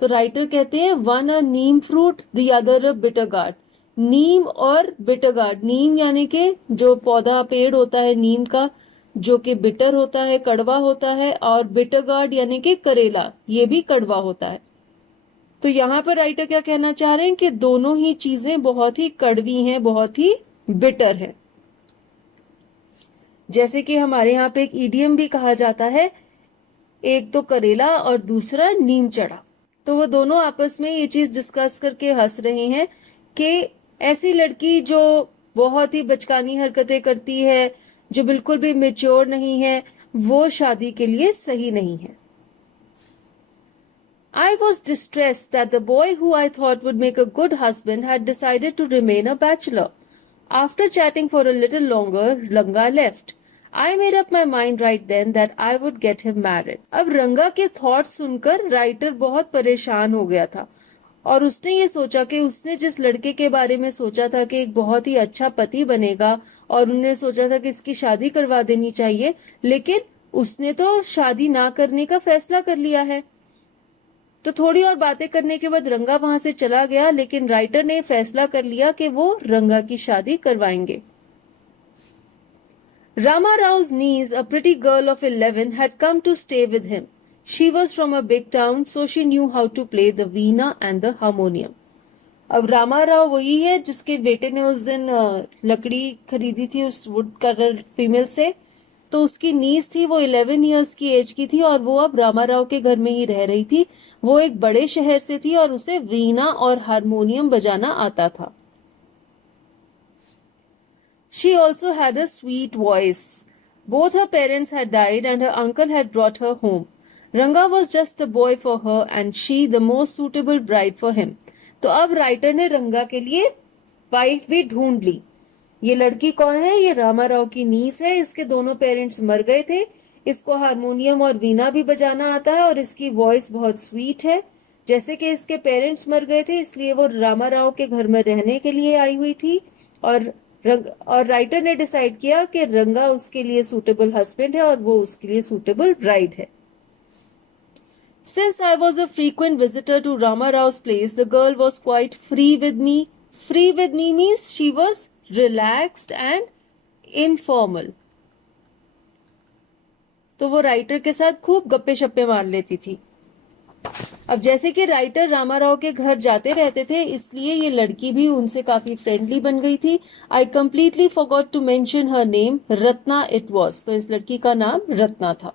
तो राइटर कहते हैं one a neem fruit the other a bitter gourd. Neem और बिटर गार्ड, नीम यानी कि जो पौधा पेड़ होता है नीम का, जो कि बिटर होता है, कड़वा होता है, और बिटर गार्ड यानी कि करेला, ये भी कड़वा होता है। तो यहाँ पर राइटर क्या कहना चाह रहे हैं कि दोनों ही चीजें बहुत ही कड़वी हैं, बहुत ही बिटर है। जैसे कि हमारे यहाँ पे एक ईडियम भी कहा जाता है, एक तो करेला और दूसरा नीम चढ़ा। तो वो दोनों आपस में ये चीज डिस्कस करके हंस रहे हैं कि ऐसी लड़की जो बहुत ही बचकानी हरकतें करती है, जो बिल्कुल भी मेच्योर नहीं है, वो शादी के लिए सही नहीं है। I was distressed that the boy who I thought would make a good husband had decided to remain a bachelor. After chatting for a little longer, Ranga left. I made up my mind right then that I would get him married. अब रंगा के थॉट्स सुनकर राइटर बहुत परेशान हो गया था और उसने ये सोचा कि उसने जिस लड़के के बारे में सोचा था कि एक बहुत ही अच्छा पति बनेगा और उन्होंने सोचा था कि इसकी शादी करवा देनी चाहिए, लेकिन उसने तो शादी ना करने का फैसला कर लिया है। तो थोड़ी और बातें करने के बाद रंगा वहां से चला गया, लेकिन राइटर ने फैसला कर लिया कि वो रंगा की शादी करवाएंगे। Rama Rao's niece, a pretty girl of 11, had come to stay with him. She was from a big town, so she knew how to play the veena and the harmonium. अब रामा राव वही है जिसके बेटे ने उस दिन लकड़ी खरीदी थी उस वुड कलर फीमेल से। तो उसकी नीस थी, वो 11 इयर्स की एज की थी और वो अब रामा राव के घर में ही रह रही थी। वो एक बड़े शहर से थी और उसे वीणा और हारमोनियम बजाना आता था। She also had a sweet voice. Both her parents had died and her uncle had brought her home. Ranga was just the boy for her and she the most suitable bride for him. तो अब राइटर ने रंगा के लिए वाइफ भी ढूंढ ली। ये लड़की कौन है? ये रामा राव की नीस है। इसके दोनों पेरेंट्स मर गए थे। इसको हारमोनियम और वीणा भी बजाना आता है और इसकी वॉइस बहुत स्वीट है। जैसे कि इसके पेरेंट्स मर गए थे इसलिए वो रामा राव के घर में रहने के लिए आई हुई थी और राइटर ने डिसाइड किया कि रंगा उसके लिए सूटेबल हस्बैंड है और वो उसके लिए सूटेबल ब्राइड है। Since I was a frequent visitor to Rama Rao's place, the girl was quite free with me. Free with me means she was relaxed and informal. तो वो राइटर के साथ खूब गप्पे शप्पे मार लेती थी। अब जैसे कि राइटर रामा राव के घर जाते रहते थे इसलिए ये लड़की भी उनसे काफी फ्रेंडली बन गई थी। I completely forgot to mention her name, Ratna it was. तो इस लड़की का नाम रत्ना था।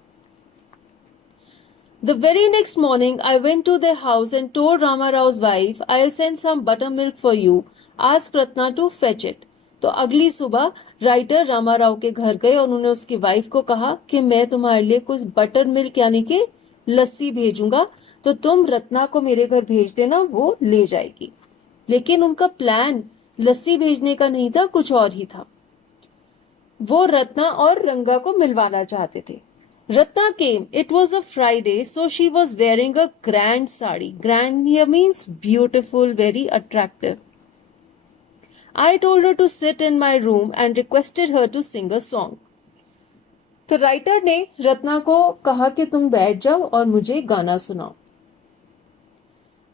The very next morning, I went to their house and told Rama Rao's wife, "I'll send some buttermilk for you. Ask Ratna to fetch it." तो अगली सुबह राइटर रामा राव के घर गए और उन्होंने उसकी वाइफ को कहा कि मैं तुम्हारे लिए कुछ बटर मिल्क यानी कि लस्सी भेजूंगा, तो तुम रत्ना को मेरे घर भेज देना, वो ले जाएगी। लेकिन उनका प्लान लस्सी भेजने का नहीं था, कुछ और ही था। वो रत्ना और रंगा को मिलवाना चाहते थे। Ratna came. It was a Friday, so she was wearing a grand sari. Grand here means beautiful, very attractive. I told her to sit in my room and requested her to sing a song. तो राइटर ने रत्ना को कहा कि तुम बैठ जाओ और मुझे गाना सुनाओ।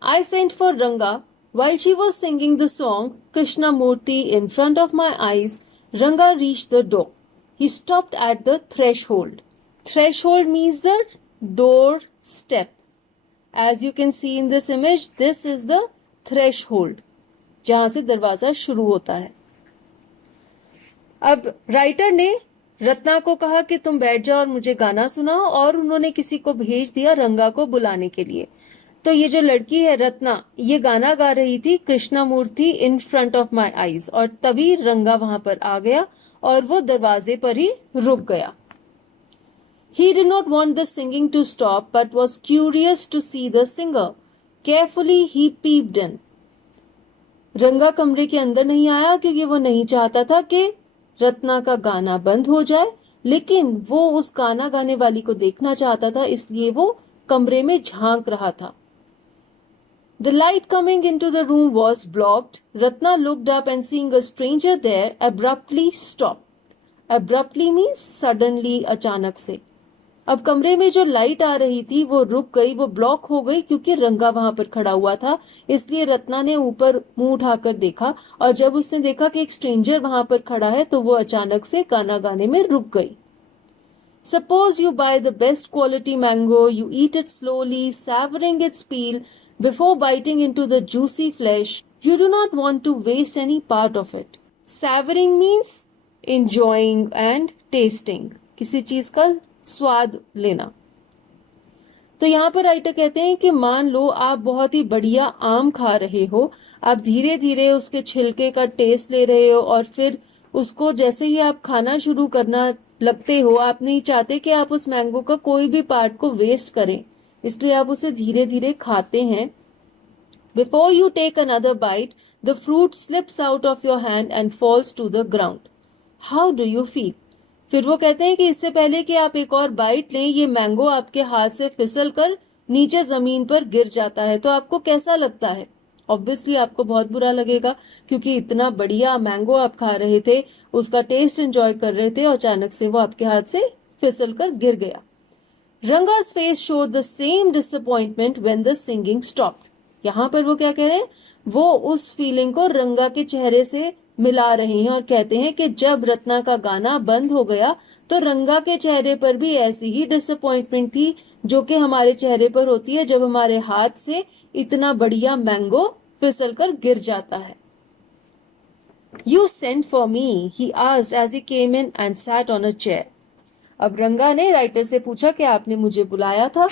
I sent for Ranga. While she was singing the song Krishnamurti in front of my eyes, Ranga reached the door. He stopped at the threshold. Threshold means the door step. As you can see in this image, this is the threshold, जहां से दरवाजा शुरू होता है। अब राइटर ने रत्ना को कहा कि तुम बैठ जाओ और मुझे गाना सुनाओ और उन्होंने किसी को भेज दिया रंगा को बुलाने के लिए। तो ये जो लड़की है रत्ना, ये गाना गा रही थी Krishna Murthy in front of my eyes, और तभी रंगा वहां पर आ गया और वो दरवाजे पर ही रुक गया। He did not want the singing to stop but was curious to see the singer. Carefully he peeped in. रंगा कमरे के अंदर नहीं आया क्योंकि वो नहीं चाहता था कि रत्ना का गाना बंद हो जाए, लेकिन वो उस गाना गाने वाली को देखना चाहता था, इसलिए वो कमरे में झांक रहा था। The light coming into the room was blocked. Ratna looked up and seeing a stranger there abruptly stopped. Abruptly means suddenly, अचानक से। अब कमरे में जो लाइट आ रही थी वो रुक गई, वो ब्लॉक हो गई क्योंकि रंगा वहां पर खड़ा हुआ था। इसलिए रत्ना ने ऊपर मुंह उठाकर देखा और जब उसने देखा कि एक स्ट्रेंजर वहां पर खड़ा है तो वो अचानक से गाना गाने में रुक गई। Suppose you buy the best quality mango, you eat it slowly, savoring its peel before biting into the juicy flesh. You do not want to waste any part of it. Savoring means enjoying and tasting. किसी चीज का स्वाद लेना। तो यहाँ पर राइटर कहते हैं कि मान लो आप बहुत ही बढ़िया आम खा रहे हो, आप धीरे धीरे उसके छिलके का टेस्ट ले रहे हो और फिर उसको जैसे ही आप खाना शुरू करना लगते हो, आप नहीं चाहते कि आप उस मैंगो का कोई भी पार्ट को वेस्ट करें, इसलिए आप उसे धीरे धीरे खाते हैं। Before you take another bite, the fruit slips out of your hand and falls to the ground. How do you feel? फिर वो कहते हैं कि इससे पहले कि आप एक और बाइट लें, ये मैंगो आपके हाथ से फिसल कर नीचे जमीन पर गिर जाता है, तो आपको कैसा लगता है? ऑब्वियसली आपको बहुत बुरा लगेगा क्योंकि इतना बढ़िया मैंगो आप खा रहे थे, उसका टेस्ट एंजॉय कर रहे थे और अचानक से वो आपके हाथ से फिसल कर गिर गया। रंगा's face showed the same disappointment when the singing stopped. यहाँ पर वो क्या कह रहे हैं? वो उस फीलिंग को रंगा के चेहरे से मिला रहे हैं और कहते हैं कि जब रत्ना का गाना बंद हो गया तो रंगा के चेहरे पर भी ऐसी ही डिसअपॉइंटमेंट थी जो कि हमारे चेहरे पर होती है जब हमारे हाथ से इतना बढ़िया मैंगो फिसल कर गिर जाता है। You sent for me, he asked as he came in and sat on a chair. अब रंगा ने राइटर से पूछा कि आपने मुझे बुलाया था।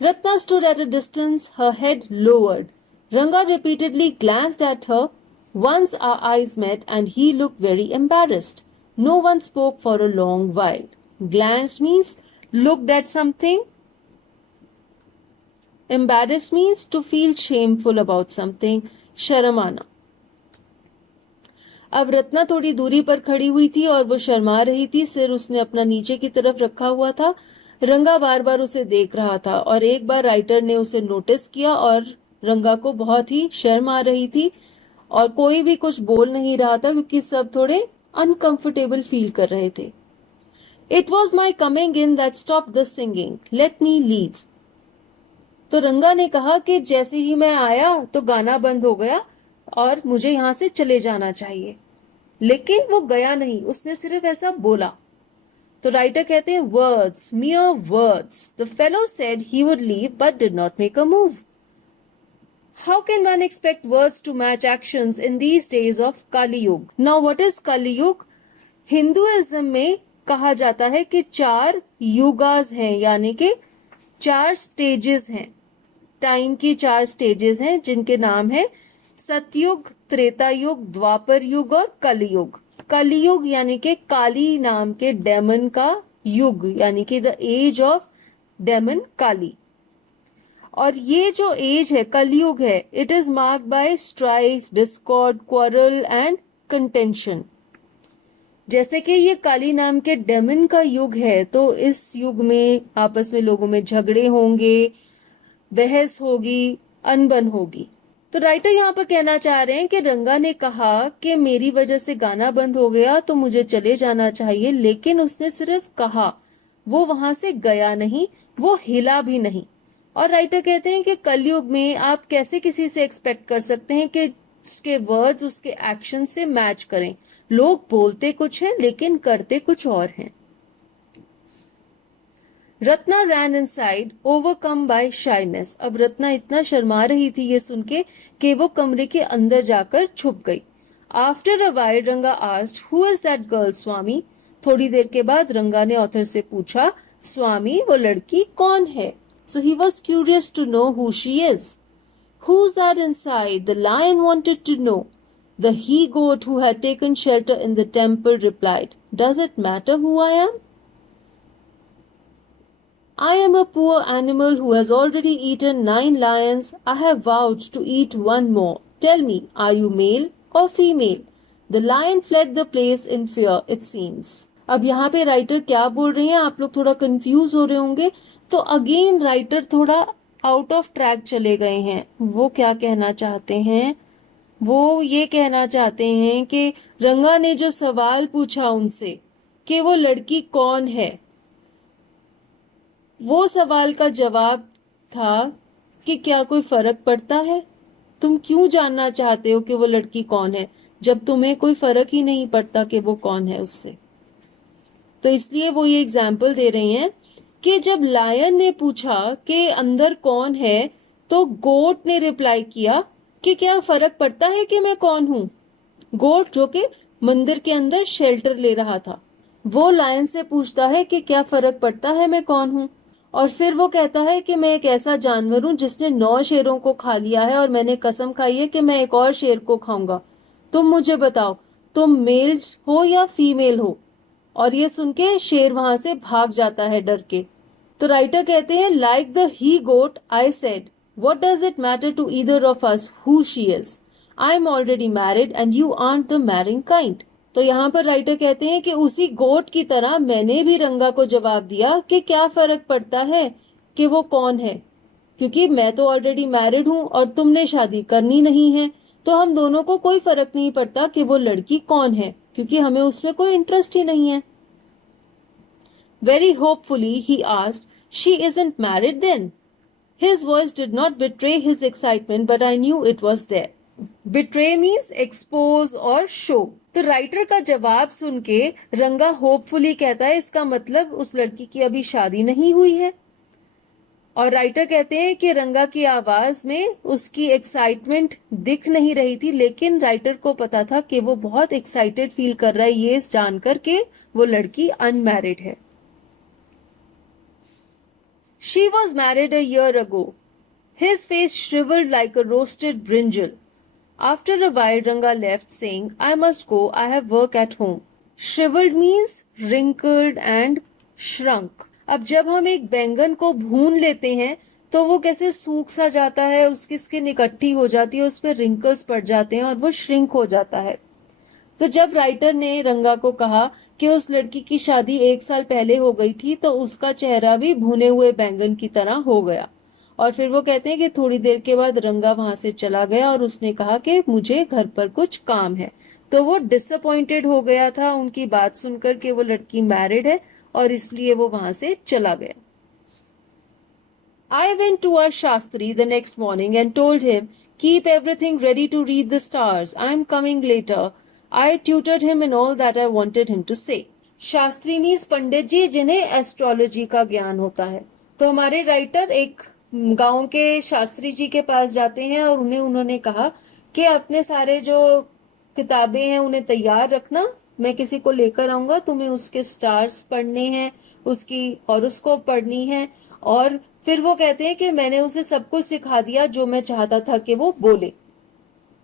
Ratna stood at a distance, her head lowered. Ranga repeatedly glanced at her. Once our eyes met and he looked very embarrassed. No one spoke for a long while. Glanced means looked at something. Embarrassed means to feel shameful about something. शर्म आना। अब रत्ना थोड़ी दूरी पर खड़ी हुई थी और वो शर्मा रही थी। सिर उसने अपना नीचे की तरफ रखा हुआ था। रंगा बार बार उसे देख रहा था और एक बार राइटर ने उसे नोटिस किया और रंगा को बहुत ही शर्म आ रही थी और कोई भी कुछ बोल नहीं रहा था क्योंकि सब थोड़े अनकंफर्टेबल फील कर रहे थे। It was my coming in that stop this singing, let me leave. तो रंगा ने कहा कि जैसे ही मैं आया तो गाना बंद हो गया और मुझे यहां से चले जाना चाहिए। लेकिन वो गया नहीं, उसने सिर्फ ऐसा बोला। तो राइटर कहते हैं words, mere words. The fellow said he would leave but did not make a move. How can one expect words to match actions in these days of Kali Yuga? Now what is Kali Yuga? Hinduism में कहा जाता है कि 4 युगास हैं, यानी कि 4 स्टेजेस हैं। टाइम की 4 स्टेजेस हैं जिनके नाम है सतयुग, त्रेता युग, द्वापर युग और कलयुग। कलयुग यानी कि काली नाम के डेमन का युग, यानी कि द एज ऑफ डेमन काली। और ये जो एज है कलयुग है, it is marked by strife, Discord, quarrel and contention. जैसे कि ये काली नाम के डेमन का युग है तो इस युग में आपस में लोगों में झगड़े होंगे, बहस होगी, अनबन होगी। तो राइटर यहाँ पर कहना चाह रहे हैं कि रंगा ने कहा कि मेरी वजह से गाना बंद हो गया तो मुझे चले जाना चाहिए, लेकिन उसने सिर्फ कहा, वो वहां से गया नहीं, वो हिला भी नहीं। और राइटर कहते हैं कि कलयुग में आप कैसे किसी से एक्सपेक्ट कर सकते हैं कि उसके वर्ड्स उसके एक्शन से मैच करें। लोग बोलते कुछ हैं लेकिन करते कुछ और हैं। रत्ना रैन इनसाइड ओवरकम बाय शाइनेस। अब रत्ना इतना शर्मा रही थी ये सुन के कि वो कमरे के अंदर जाकर छुप गई। After a while Ranga asked, who is that girl Swami? थोड़ी देर के बाद रंगा ने ऑथर से पूछा, स्वामी वो लड़की कौन है? So he was curious to know who she is. Who's that inside? The lion wanted to know. The he-goat who had taken shelter in the temple replied, does it matter who I am? I am a poor animal who has already eaten 9 lions. I have vowed to eat one more. Tell me, are you male or female? The lion fled the place in fear, it seems. अब यहाँ पे राइटर क्या बोल रहे हैं, आप लोग थोड़ा कंफ्यूज हो रहे होंगे। तो अगेन राइटर थोड़ा आउट ऑफ ट्रैक चले गए हैं। वो क्या कहना चाहते हैं? वो ये कहना चाहते हैं कि रंगा ने जो सवाल पूछा उनसे कि वो लड़की कौन है, वो सवाल का जवाब था कि क्या कोई फर्क पड़ता है? तुम क्यों जानना चाहते हो कि वो लड़की कौन है जब तुम्हें कोई फर्क ही नहीं पड़ता कि वो कौन है उससे। तो इसलिए वो ये एग्जाम्पल दे रहे हैं कि जब लायन ने पूछा कि अंदर कौन है तो गोट ने रिप्लाई किया कि क्या फर्क पड़ता है कि मैं कौन हूं। गोट जो कि मंदिर के अंदर शेल्टर ले रहा था, वो लायन से पूछता है कि क्या फर्क पड़ता है मैं कौन हूं। और फिर वो कहता है कि मैं एक ऐसा जानवर हूं जिसने 9 शेरों को खा लिया है और मैंने कसम खाई है कि मैं एक और शेर को खाऊंगा। तुम मुझे बताओ, तुम मेल हो या फीमेल हो? और ये सुन के शेर वहां से भाग जाता है डर के। तो राइटर कहते हैं, like the he goat I said, what does it matter to either of us who she is? I am already married and you art the marrying kind. तो यहाँ पर राइटर कहते हैं कि उसी गोट की तरह मैंने भी रंगा को जवाब दिया कि क्या फर्क पड़ता है कि वो कौन है, क्योंकि मैं तो ऑलरेडी मैरिड हूं और तुमने शादी करनी नहीं है, तो हम दोनों को कोई फर्क नहीं पड़ता कि वो लड़की कौन है, क्योंकि हमें उसमें कोई इंटरेस्ट ही नहीं है। Very hopefully he asked, she isn't married then? His voice did not betray his excitement, but I knew it was there. Betray means expose और शो। तो राइटर का जवाब सुन के रंगा होपफुली कहता है इसका मतलब उस लड़की की अभी शादी नहीं हुई है। और राइटर कहते हैं कि रंगा की आवाज में उसकी एक्साइटमेंट दिख नहीं रही थी, लेकिन राइटर को पता था कि वो बहुत एक्साइटेड फील कर रहा है ये जानकर के वो लड़की अनमैरिड है। She was married a year ago. His face shrivelled like a roasted brinjal. After a while, Ranga left, saying, I must go, I have work at home. Shriveled means wrinkled and shrunk. अब जब हम एक बैंगन को भून लेते हैं तो वो कैसे सूख सा जाता है, उसकी स्किन इकट्ठी हो जाती है, उस पर रिंकल्स पड़ जाते हैं और वो श्रिंक हो जाता है। तो जब राइटर ने रंगा को कहा कि उस लड़की की शादी 1 साल पहले हो गई थी तो उसका चेहरा भी भुने हुए बैंगन की तरह हो गया। और फिर वो कहते हैं कि थोड़ी देर के बाद रंगा वहां से चला गया और उसने कहा कि मुझे घर पर कुछ काम है। तो वो डिसअपॉइंटेड हो गया था उनकी बात सुनकर कि वो लड़की मैरिड है और इसलिए वो वहां से चला गया। I went to our Shastri the next morning and told him, keep everything ready to read the stars. I am coming later. I tutored him in all that I wanted him to say. Shastri means pandit ji जिन्हें एस्ट्रोलॉजी का ज्ञान होता है। तो हमारे राइटर एक गांव के शास्त्री जी के पास जाते हैं और उन्होंने कहा कि अपने सारे जो किताबें हैं उन्हें तैयार रखना, मैं किसी को लेकर आऊंगा, तुम्हें उसके स्टार्स पढ़ने हैं, उसकी हॉरोस्कोप पढ़नी है। और फिर वो कहते हैं कि मैंने उसे सब कुछ सिखा दिया जो मैं चाहता था कि वो बोले।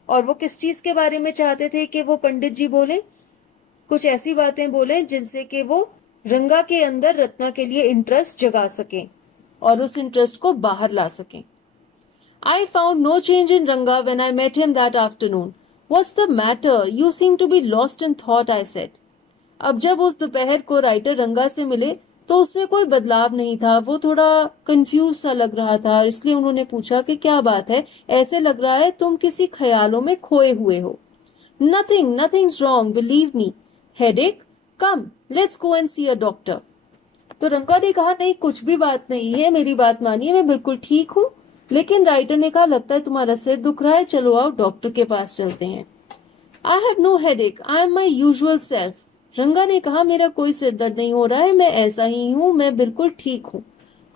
और वो किस चीज के बारे में चाहते थे कि वो पंडित जी बोले? कुछ ऐसी बातें बोले जिनसे कि वो रंगा के अंदर रत्ना के लिए इंटरेस्ट जगा सकें और उस इंटरेस्ट को बाहर ला सकें। I found no change in Ranga when I met him that afternoon. What's the matter? You seem to be lost in thought, I said. अब जब उस दोपहर को राइटर रंगा से मिले तो उसमें कोई बदलाव नहीं था, वो थोड़ा कंफ्यूज सा लग रहा था। इसलिए उन्होंने पूछा कि क्या बात है, ऐसे लग रहा है तुम किसी ख्यालों में खोए हुए हो। Nothing, nothing's wrong, believe me. Headache? Come, let's go and see a doctor. तो रंगा ने कहा नहीं कुछ भी बात नहीं है, मेरी बात मानिए, मैं बिल्कुल ठीक हूँ। लेकिन राइटर ने कहा लगता है तुम्हारा सिर दुख रहा है, चलो आओ डॉक्टर के पास चलते हैं। I have no headache, I am my usual self. Ranga ने कहा मेरा कोई सिर दर्द नहीं हो रहा है, मैं ऐसा ही हूँ, मैं बिल्कुल ठीक हूँ।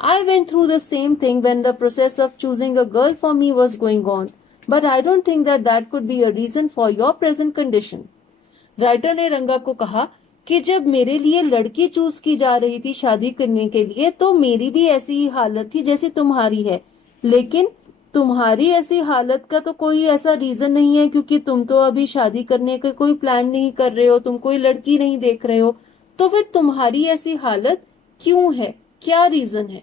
I went through the same thing when the process of choosing a girl for me was going on, but I don't think that could be a reason for your present condition. Writer ने रंगा को कहा कि जब मेरे लिए लड़की चूज की जा रही थी शादी करने के लिए तो मेरी भी ऐसी ही हालत थी जैसी तुम्हारी है, लेकिन तुम्हारी ऐसी हालत का तो कोई ऐसा रीजन नहीं है क्योंकि तुम तो अभी शादी करने का कोई प्लान नहीं कर रहे हो, तुम कोई लड़की नहीं देख रहे हो, तो फिर तुम्हारी ऐसी हालत क्यों है, क्या रीजन है?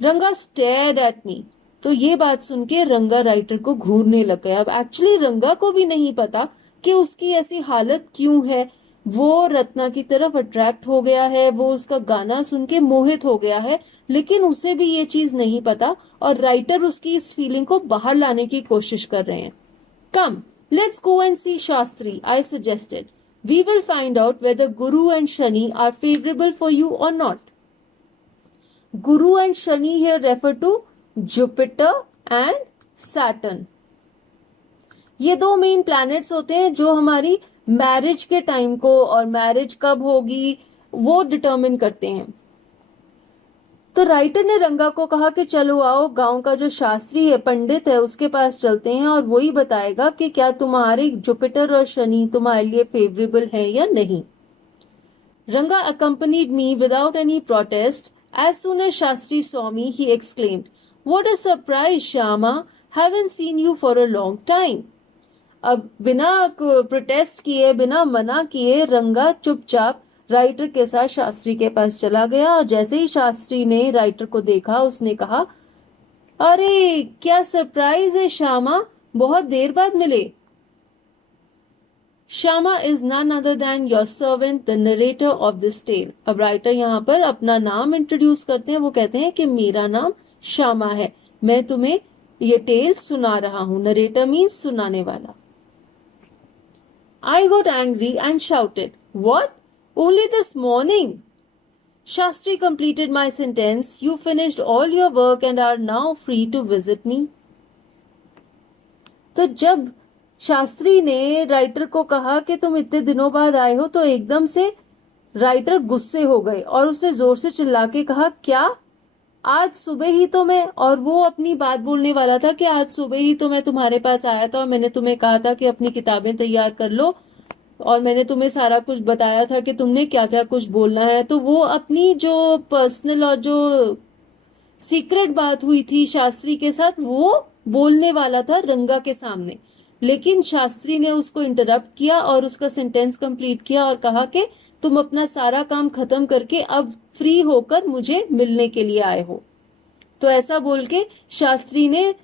रंगा स्टेयर्ड एट मी। तो ये बात सुन के रंगा राइटर को घूरने लग गया। अब एक्चुअली रंगा को भी नहीं पता कि उसकी ऐसी हालत क्यों है। वो रत्ना की तरफ अट्रैक्ट हो गया है, वो उसका गाना सुन के मोहित हो गया है, लेकिन उसे भी ये चीज नहीं पता और राइटर उसकी इस फीलिंग को बाहर लाने की कोशिश कर रहे हैं। Come, let's go and see Shastri, I suggested. We will find out whether Guru and Shani are favourable for you और not. Guru and Shani here refer to Jupiter and Saturn. ये दो मेन प्लैनेट्स होते हैं जो हमारी मैरिज के टाइम को और मैरिज कब होगी वो डिटरमिन करते हैं। तो राइटर ने रंगा को कहा कि चलो आओ गांव का जो शास्त्री है, पंडित है, उसके पास चलते हैं और वही बताएगा कि क्या तुम्हारे जुपिटर और शनि तुम्हारे लिए फेवरेबल है या नहीं। Ranga accompanied me without any protest. As soon as Shastri saw me, he exclaimed, "What a surprise, Shyama! Haven't seen you for a long time." अब बिना प्रोटेस्ट किए, बिना मना किए, रंगा चुपचाप राइटर के साथ शास्त्री के पास चला गया और जैसे ही शास्त्री ने राइटर को देखा उसने कहा, अरे क्या सरप्राइज है श्यामा, बहुत देर बाद मिले। Shama is none other than your servant, the narrator of this tale. अब राइटर यहाँ पर अपना नाम इंट्रोड्यूस करते हैं, वो कहते हैं कि मेरा नाम श्यामा है, मैं तुम्हें ये टेल सुना रहा हूं। नरेटर मीन्स सुनाने वाला। I got angry and shouted, "What? Only this morning?" Shastri completed my sentence. You finished all your work and are now free to visit me. तो जब शास्त्री ने राइटर को कहा कि तुम इतने दिनों बाद आए हो, तो एकदम से राइटर गुस्से हो गए और उसने जोर से चिल्ला के कहा, क्या आज सुबह ही तो मैं, और वो अपनी बात बोलने वाला था कि आज सुबह ही तो मैं तुम्हारे पास आया था और मैंने तुम्हें कहा था कि अपनी किताबें तैयार कर लो और मैंने तुम्हें सारा कुछ बताया था कि तुमने क्या क्या कुछ बोलना है। तो वो अपनी जो पर्सनल और जो सीक्रेट बात हुई थी शास्त्री के साथ, वो बोलने वाला था रंगा के सामने, लेकिन शास्त्री ने उसको इंटरप्ट किया और उसका सेंटेंस कंप्लीट किया और कहा कि तुम अपना सारा काम खत्म करके अब फ्री होकर मुझे मिलने के लिए आए हो। तो ऐसा बोल के शास्त्री ने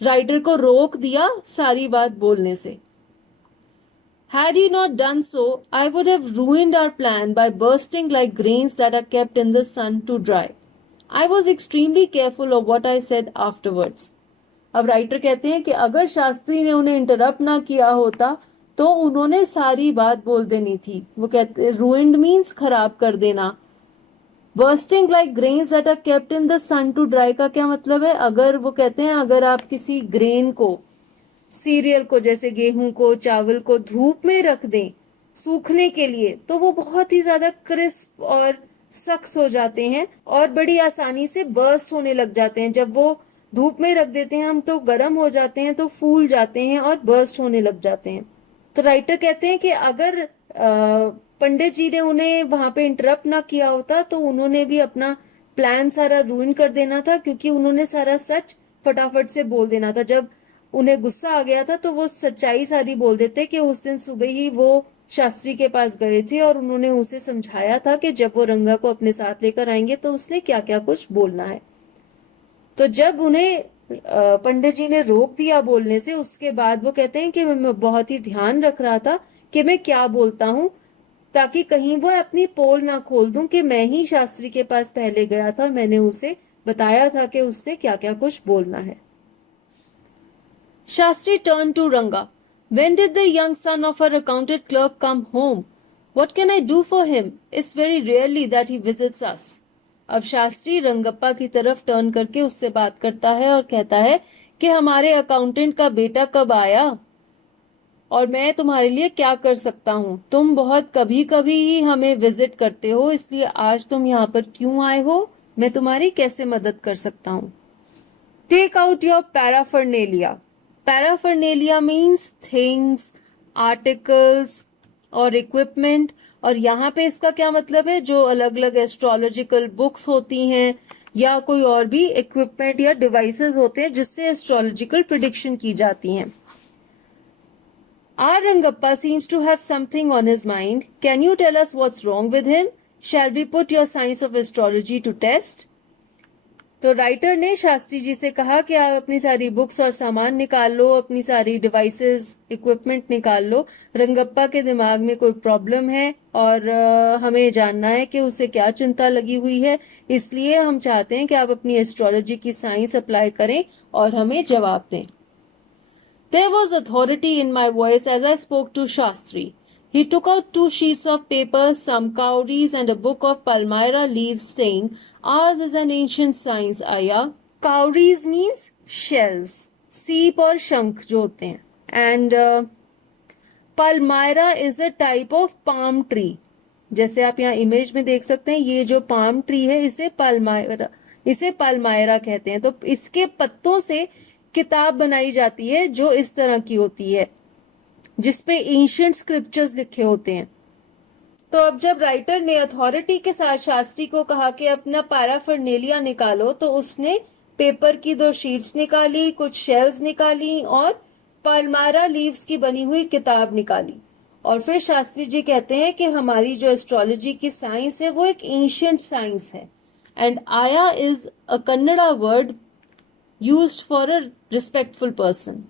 राइटर को रोक दिया सारी बात बोलने से। Had he not done so, I would have ruined our plan by bursting like grains that are kept in the sun to dry. I was extremely careful of what I said afterwards. अब राइटर कहते हैं कि अगर शास्त्री ने उन्हें इंटरप्ट ना किया होता तो उन्होंने सारी बात बोल देनी थी। वो कहते हैं ruined means खराब कर देना। bursting like grains that are kept in the sun to dry का क्या मतलब है? अगर वो कहते हैं अगर आप किसी ग्रेन को, सीरियल को, जैसे गेहूं को, चावल को धूप में रख दें सूखने के लिए, तो वो बहुत ही ज्यादा क्रिस्प और सख्त हो जाते हैं और बड़ी आसानी से बर्स्ट होने लग जाते हैं। जब वो धूप में रख देते हैं हम तो गर्म हो जाते हैं, तो फूल जाते हैं और बर्स्ट होने लग जाते हैं। तो राइटर कहते हैं कि अगर पंडित जी ने उन्हें वहां पे इंटरप्ट ना किया होता तो उन्होंने भी अपना प्लान सारा रूइन कर देना था, क्योंकि उन्होंने सारा सच फटाफट से बोल देना था। जब उन्हें गुस्सा आ गया था तो वो सच्चाई सारी बोल देते कि उस दिन सुबह ही वो शास्त्री के पास गए थे और उन्होंने उसे समझाया था कि जब वो रंगा को अपने साथ लेकर आएंगे तो उसने क्या क्या कुछ बोलना है। तो जब उन्हें पंडित जी ने रोक दिया बोलने से, उसके बाद वो कहते हैं कि मैं बहुत ही ध्यान रख रहा था कि मैं क्या बोलता हूं, ताकि कहीं वो अपनी पोल ना खोल दूं कि मैं ही शास्त्री के पास पहले गया था, मैंने उसे बताया था कि उसने क्या क्या कुछ बोलना है। Shastri turned to Ranga. When did the young son of our accountant clerk come home? What can I do for him? It's very rarely that he visits us. अब शास्त्री रंगप्पा की तरफ टर्न करके उससे बात करता है और कहता है कि हमारे अकाउंटेंट का बेटा कब आया और मैं तुम्हारे लिए क्या कर सकता हूँ। तुम बहुत कभी कभी ही हमें विजिट करते हो, इसलिए आज तुम यहाँ पर क्यों आए हो, मैं तुम्हारी कैसे मदद कर सकता हूँ। Take out your paraphernalia. Paraphernalia means things, articles और इक्विपमेंट। और यहाँ पे इसका क्या मतलब है, जो अलग अलग एस्ट्रोलॉजिकल बुक्स होती हैं या कोई और भी इक्विपमेंट या डिवाइसेस होते हैं जिससे एस्ट्रोलॉजिकल प्रिडिक्शन की जाती हैं। Our Rangappa seems to have something on his mind. Can you tell us what's wrong with him? Shall we put your science of astrology to test? तो राइटर ने शास्त्री जी से कहा कि आप अपनी सारी बुक्स और सामान निकाल लो, अपनी सारी डिवाइसेस, इक्विपमेंट निकाल लो। रंगप्पा के दिमाग में कोई प्रॉब्लम है और हमें जानना है कि उसे क्या चिंता लगी हुई है, इसलिए हम चाहते हैं कि आप अपनी एस्ट्रोलॉजी की साइंस अप्लाई करें और हमें जवाब दें। There was authority in my voice as I spoke to Shastri. He took out 2 sheets of paper, some cowries and a book of palmyra leaves, saying, ours is an ancient science, Aya. Cowries means shells, सीप और शंख जो होते हैं, and palmyra is a type of palm tree. जैसे आप यहाँ इमेज में देख सकते हैं, ये जो पाम ट्री है इसे पाल्मायरा कहते हैं। तो इसके पत्तों से किताब बनाई जाती है जो इस तरह की होती है, जिसपे एंशिएंट स्क्रिप्चर्स लिखे होते हैं। तो अब जब राइटर ने अथॉरिटी के साथ शास्त्री को कहा कि अपना पैराफर्नेलिया निकालो, तो उसने पेपर की 2 शीट्स निकाली, कुछ शेल्स निकाली और पाल्मारा लीव्स की बनी हुई किताब निकाली। और फिर शास्त्री जी कहते हैं कि हमारी जो एस्ट्रोलॉजी की साइंस है वो एक एंशिएंट साइंस है, एंड आया is a Kannada word used for a respectful person.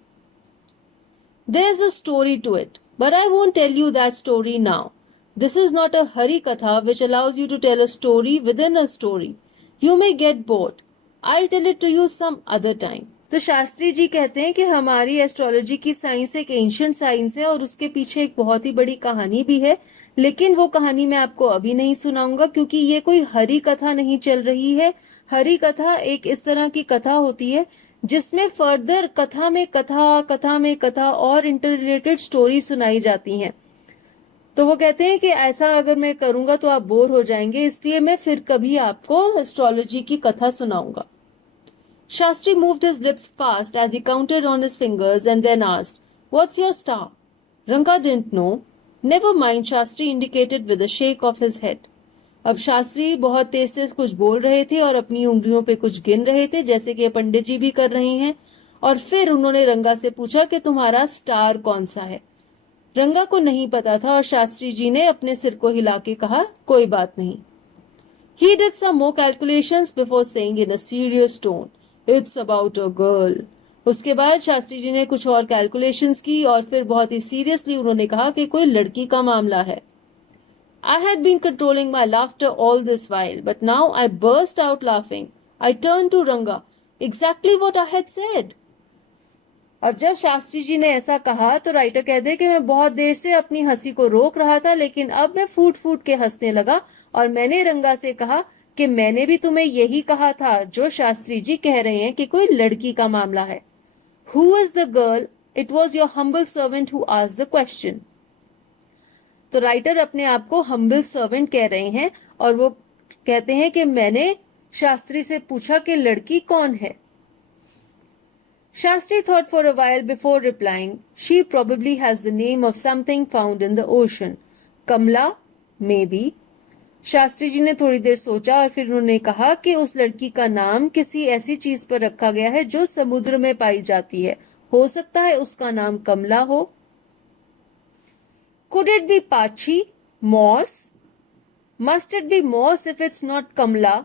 There's a story to it, but I won't tell you that story now. This is not a Hari Katha which allows you to tell a story within a story. You may get bored. I'll tell it to you some other time. तो शास्त्री जी कहते हैं कि हमारी एस्ट्रोलॉजी की साइंस एक एंशिएंट साइंस है और उसके पीछे एक बहुत ही बड़ी कहानी भी है, लेकिन वो कहानी मैं आपको अभी नहीं सुनाऊंगा क्योंकि ये कोई हरि कथा नहीं चल रही है। हरि कथा एक इस तरह की कथा होती है जिसमें फर्दर कथा में कथा, कथा में कथा और इंटर रिलेटेड स्टोरी सुनाई जाती हैं। तो वो कहते हैं कि ऐसा अगर मैं करूंगा तो आप बोर हो जाएंगे, इसलिए मैं फिर कभी आपको एस्ट्रोलॉजी की कथा सुनाऊंगा। Shastri moved his lips fast as he counted on his fingers and then asked, "What's your star?" Ranga didn't know. "Never mind," Shastri indicated with a shake of his head. अब शास्त्री बहुत तेज से कुछ बोल रहे थे और अपनी उंगलियों पे कुछ गिन रहे थे, जैसे कि पंडित जी भी कर रहे हैं। और फिर उन्होंने रंगा से पूछा कि तुम्हारा स्टार कौन सा है। रंगा को नहीं पता था और शास्त्री जी ने अपने सिर को हिला के कहा, कोई बात नहीं। He did some more calculations before saying in a serious tone, "It's about a girl." उसके बाद शास्त्री जी ने कुछ और कैलकुलेशंस की और फिर बहुत ही सीरियसली उन्होंने कहा कि कोई लड़की का मामला है। I had been controlling my laughter all this while, but now I burst out laughing. I turned to Ranga. Exactly what I had said. अब जब शास्त्री जी ने ऐसा कहा तो राइटर कहते हैं कि मैं बहुत देर से अपनी हंसी को रोक रहा था, लेकिन अब मैं फूट फूट के हंसने लगा और मैंने रंगा से कहा कि मैंने भी तुम्हें यही कहा था जो शास्त्री जी कह रहे हैं कि कोई लड़की का मामला है। Who is the girl? It was your humble servant who asked the question. तो राइटर अपने आप को हम्बल सर्वेंट कह रहे हैं और वो कहते हैं कि मैंने शास्त्री से पूछा कि लड़की कौन है। Shastri thought for a while before replying. She probably has the name of something found in the ocean. Kamla, maybe. Shastri ji ने थोड़ी देर सोचा और फिर उन्होंने कहा कि उस लड़की का नाम किसी ऐसी चीज पर रखा गया है जो समुद्र में पाई जाती है। हो सकता है उसका नाम कमला हो। Could it be Pachi? Moss? Must it be moss if it's not Kamla?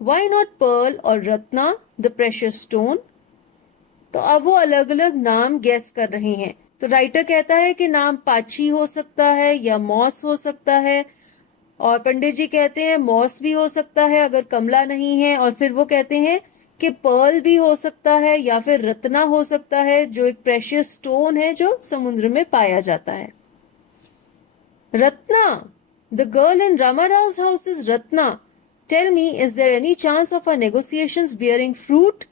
Why not pearl or Ratna, the precious stone? तो अब वो अलग अलग नाम गेस कर रहे हैं। तो राइटर कहता है कि नाम पाची हो सकता है या मॉस हो सकता है, और पंडित जी कहते हैं मॉस भी हो सकता है अगर कमला नहीं है, और फिर वो कहते हैं कि पर्ल भी हो सकता है या फिर रत्ना हो सकता है जो एक प्रेशियस स्टोन है जो समुद्र में पाया जाता है। Ratna, the girl in Ramarao's house is Ratna. Tell me, is there any chance of our negotiations bearing fruit?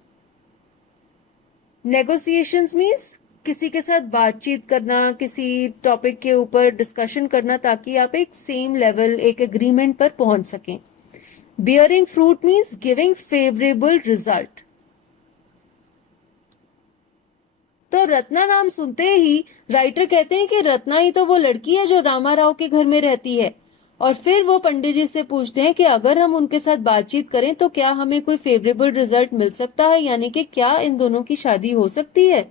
Negotiations means किसी के साथ बातचीत करना, किसी टॉपिक के ऊपर डिस्कशन करना ताकि आप एक सेम लेवल, एक एग्रीमेंट पर पहुंच सकें। Bearing fruit means giving favourable result. तो रत्ना नाम सुनते ही राइटर कहते हैं कि रत्ना ही तो वो लड़की है जो रामाराव के घर में रहती है। और फिर वो पंडित जी से पूछते हैं कि अगर हम उनके साथ बातचीत करें तो क्या हमें कोई फेवरेबल रिजल्ट मिल सकता है, यानी कि क्या इन दोनों की शादी हो सकती है।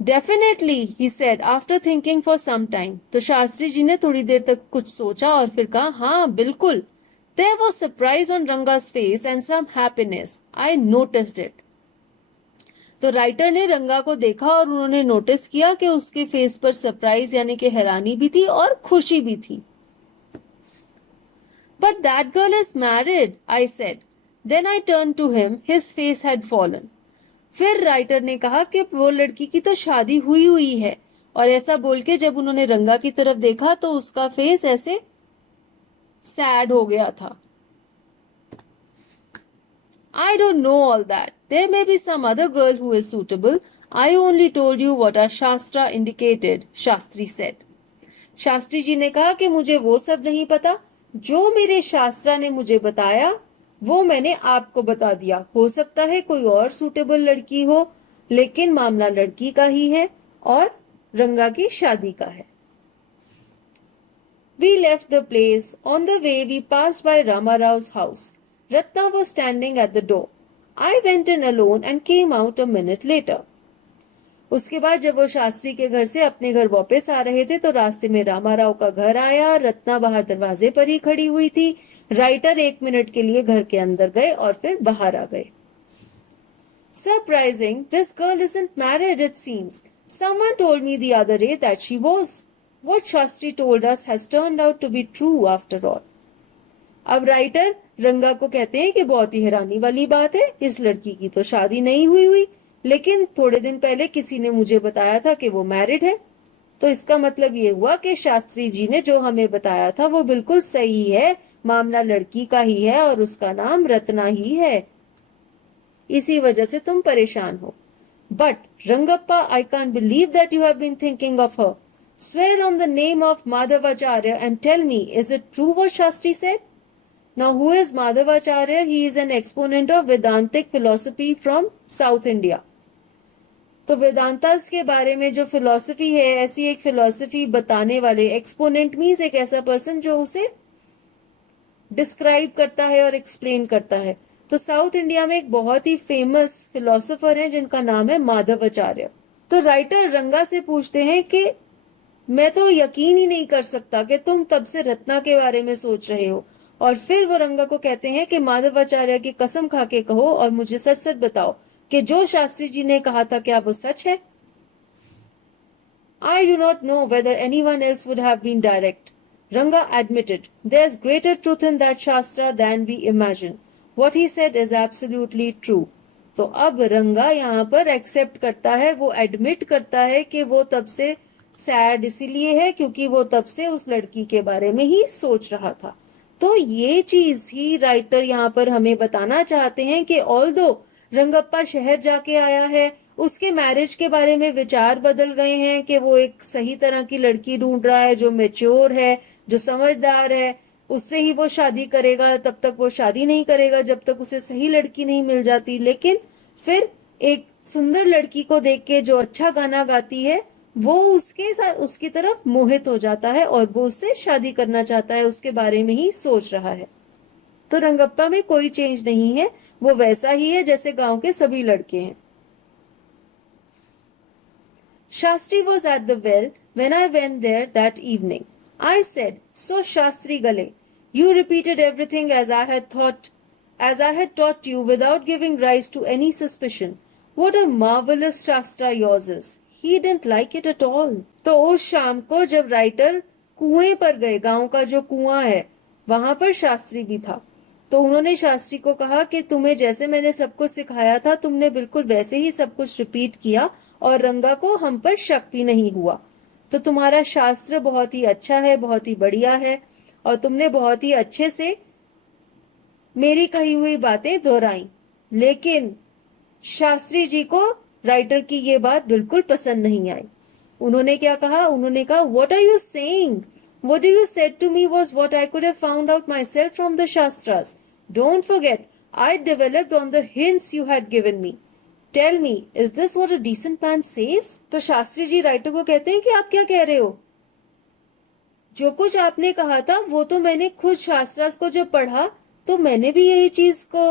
Definitely, he said after thinking for some time. तो शास्त्री जी ने थोड़ी देर तक कुछ सोचा और फिर कहा, हाँ बिल्कुल। There was surprise on Ranga's face and some happiness. I noticed it. तो राइटर ने रंगा को देखा और उन्होंने नोटिस किया कि उसके फेस पर सरप्राइज यानी कि हैरानी भी थी और खुशी भी थी। But that girl is married, I said. Then I turned to him. His face had fallen. फिर राइटर ने कहा कि वो लड़की की तो शादी हुई हुई है, और ऐसा बोल के जब उन्होंने रंगा की तरफ देखा तो उसका फेस ऐसे सैड हो गया था। I don't know all that. There may be some other girl who is suitable. I only told you what our Shastra indicated, Shastri said. Shastri ji ने कहा कि मुझे वो सब नहीं पता, जो मेरे शास्त्रा ने मुझे बताया वो मैंने आपको बता दिया। हो सकता है कोई और सूटेबल लड़की हो, लेकिन मामला लड़की का ही है और रंगा की शादी का है। We left the place. On the way, we passed by Ramarav's house. Ratna was standing at the door. I went in alone and came out a minute later. उसके बाद जब वो शास्त्री के घर से अपने घर वापस आ रहे थे तो रास्ते में रामाराव का घर आया। रत्ना बाहर दरवाजे पर ही खड़ी हुई थी। राइटर 1 मिनट के लिए घर के अंदर गए और फिर बाहर आ गए। Surprising, this girl isn't married, it seems. Someone told me the other day that she was. What Shastri told us has turned out to be true after all. अब राइटर रंगा को कहते हैं कि बहुत ही हैरानी वाली बात है, इस लड़की की तो शादी नहीं हुई, लेकिन थोड़े दिन पहले किसी ने मुझे बताया था कि वो मैरिड है। तो इसका मतलब ये हुआ कि शास्त्री जी ने जो हमें बताया था वो बिल्कुल सही है, मामला लड़की का ही है और उसका नाम रत्ना ही है। इसी वजह से तुम परेशान हो। But Rangappa, I can't believe that you have been thinking of her. Swear on the name of Madhavacharya and tell me, is it true what Shastri said? Now, who is Madhavacharya? He is an exponent of Vedantic philosophy from South India. तो वेदांतास के बारे में जो फिलॉसफी है, ऐसी एक फिलॉसफी बताने वाले, एक्सपोनेंट मीन्स एक ऐसा पर्सन जो उसे डिस्क्राइब करता है और एक्सप्लेन करता है। तो साउथ इंडिया में एक बहुत ही फेमस फिलोसोफर है जिनका नाम है माधवाचार्य। तो राइटर रंगा से पूछते हैं कि मैं तो यकीन ही नहीं कर सकता कि तुम तब से रत्ना के बारे में सोच रहे हो। और फिर वो रंगा को कहते हैं कि माधवाचार्य की कसम खा के कहो और मुझे सच सच बताओ कि जो शास्त्री जी ने कहा था क्या वो सच है? I do not know whether anyone else would have been direct. Ranga admitted, there's greater truth in that Shastra than we imagine. What he said is absolutely true. तो अब रंगा यहाँ पर एक्सेप्ट करता है, वो एडमिट करता है कि वो तब से सैड इसीलिए है क्योंकि वो तब से उस लड़की के बारे में ही सोच रहा था। तो ये चीज ही राइटर यहाँ पर हमें बताना चाहते हैं कि ऑल्दो रंगप्पा शहर जाके आया है, उसके मैरिज के बारे में विचार बदल गए हैं कि वो एक सही तरह की लड़की ढूंढ रहा है जो मैच्योर है, जो समझदार है, उससे ही वो शादी करेगा। तब तक वो शादी नहीं करेगा जब तक उसे सही लड़की नहीं मिल जाती। लेकिन फिर एक सुंदर लड़की को देख के जो अच्छा गाना गाती है वो उसके साथ उसकी तरफ मोहित हो जाता है और वो उससे शादी करना चाहता है, उसके बारे में ही सोच रहा है। तो रंगप्पा में कोई चेंज नहीं है, वो वैसा ही है जैसे गांव के सभी लड़के हैं। Shastri was at the well when I went there that evening. I said, "So Shastri Gale, you repeated everything as I had taught you without giving rise to any suspicion. What a marvelous Shastra yours is." He didn't like it at all. तो उस शाम को जब राइटर कुएं पर गए, गांव का जो कुआं है वहां पर शास्त्री भी था, तो उन्होंने शास्त्री को कहा कि तुम्हें जैसे मैंने सब कुछ सिखाया था तुमने बिल्कुल वैसे ही सब कुछ रिपीट किया और रंगा को हम पर शक भी नहीं हुआ। तो तुम्हारा शास्त्र बहुत ही अच्छा है, बहुत ही बढ़िया है और तुमने बहुत ही अच्छे से मेरी कही हुई बातें दोहराई। लेकिन शास्त्री जी को राइटर की ये बात बिल्कुल पसंद नहीं आई। उन्होंने क्या कहा? उन्होंने कहा, "What are you saying? What you said to me was what I could have found out myself from the Shastras. Don't forget, I developed on the hints you had given me. Tell me, is this what a decent man says?" तो शास्त्री जी राइटर को कहते हैं कि आप क्या कह रहे हो? जो कुछ आपने कहा था वो तो मैंने खुद शास्त्रास को जब पढ़ा तो मैंने भी यही चीज को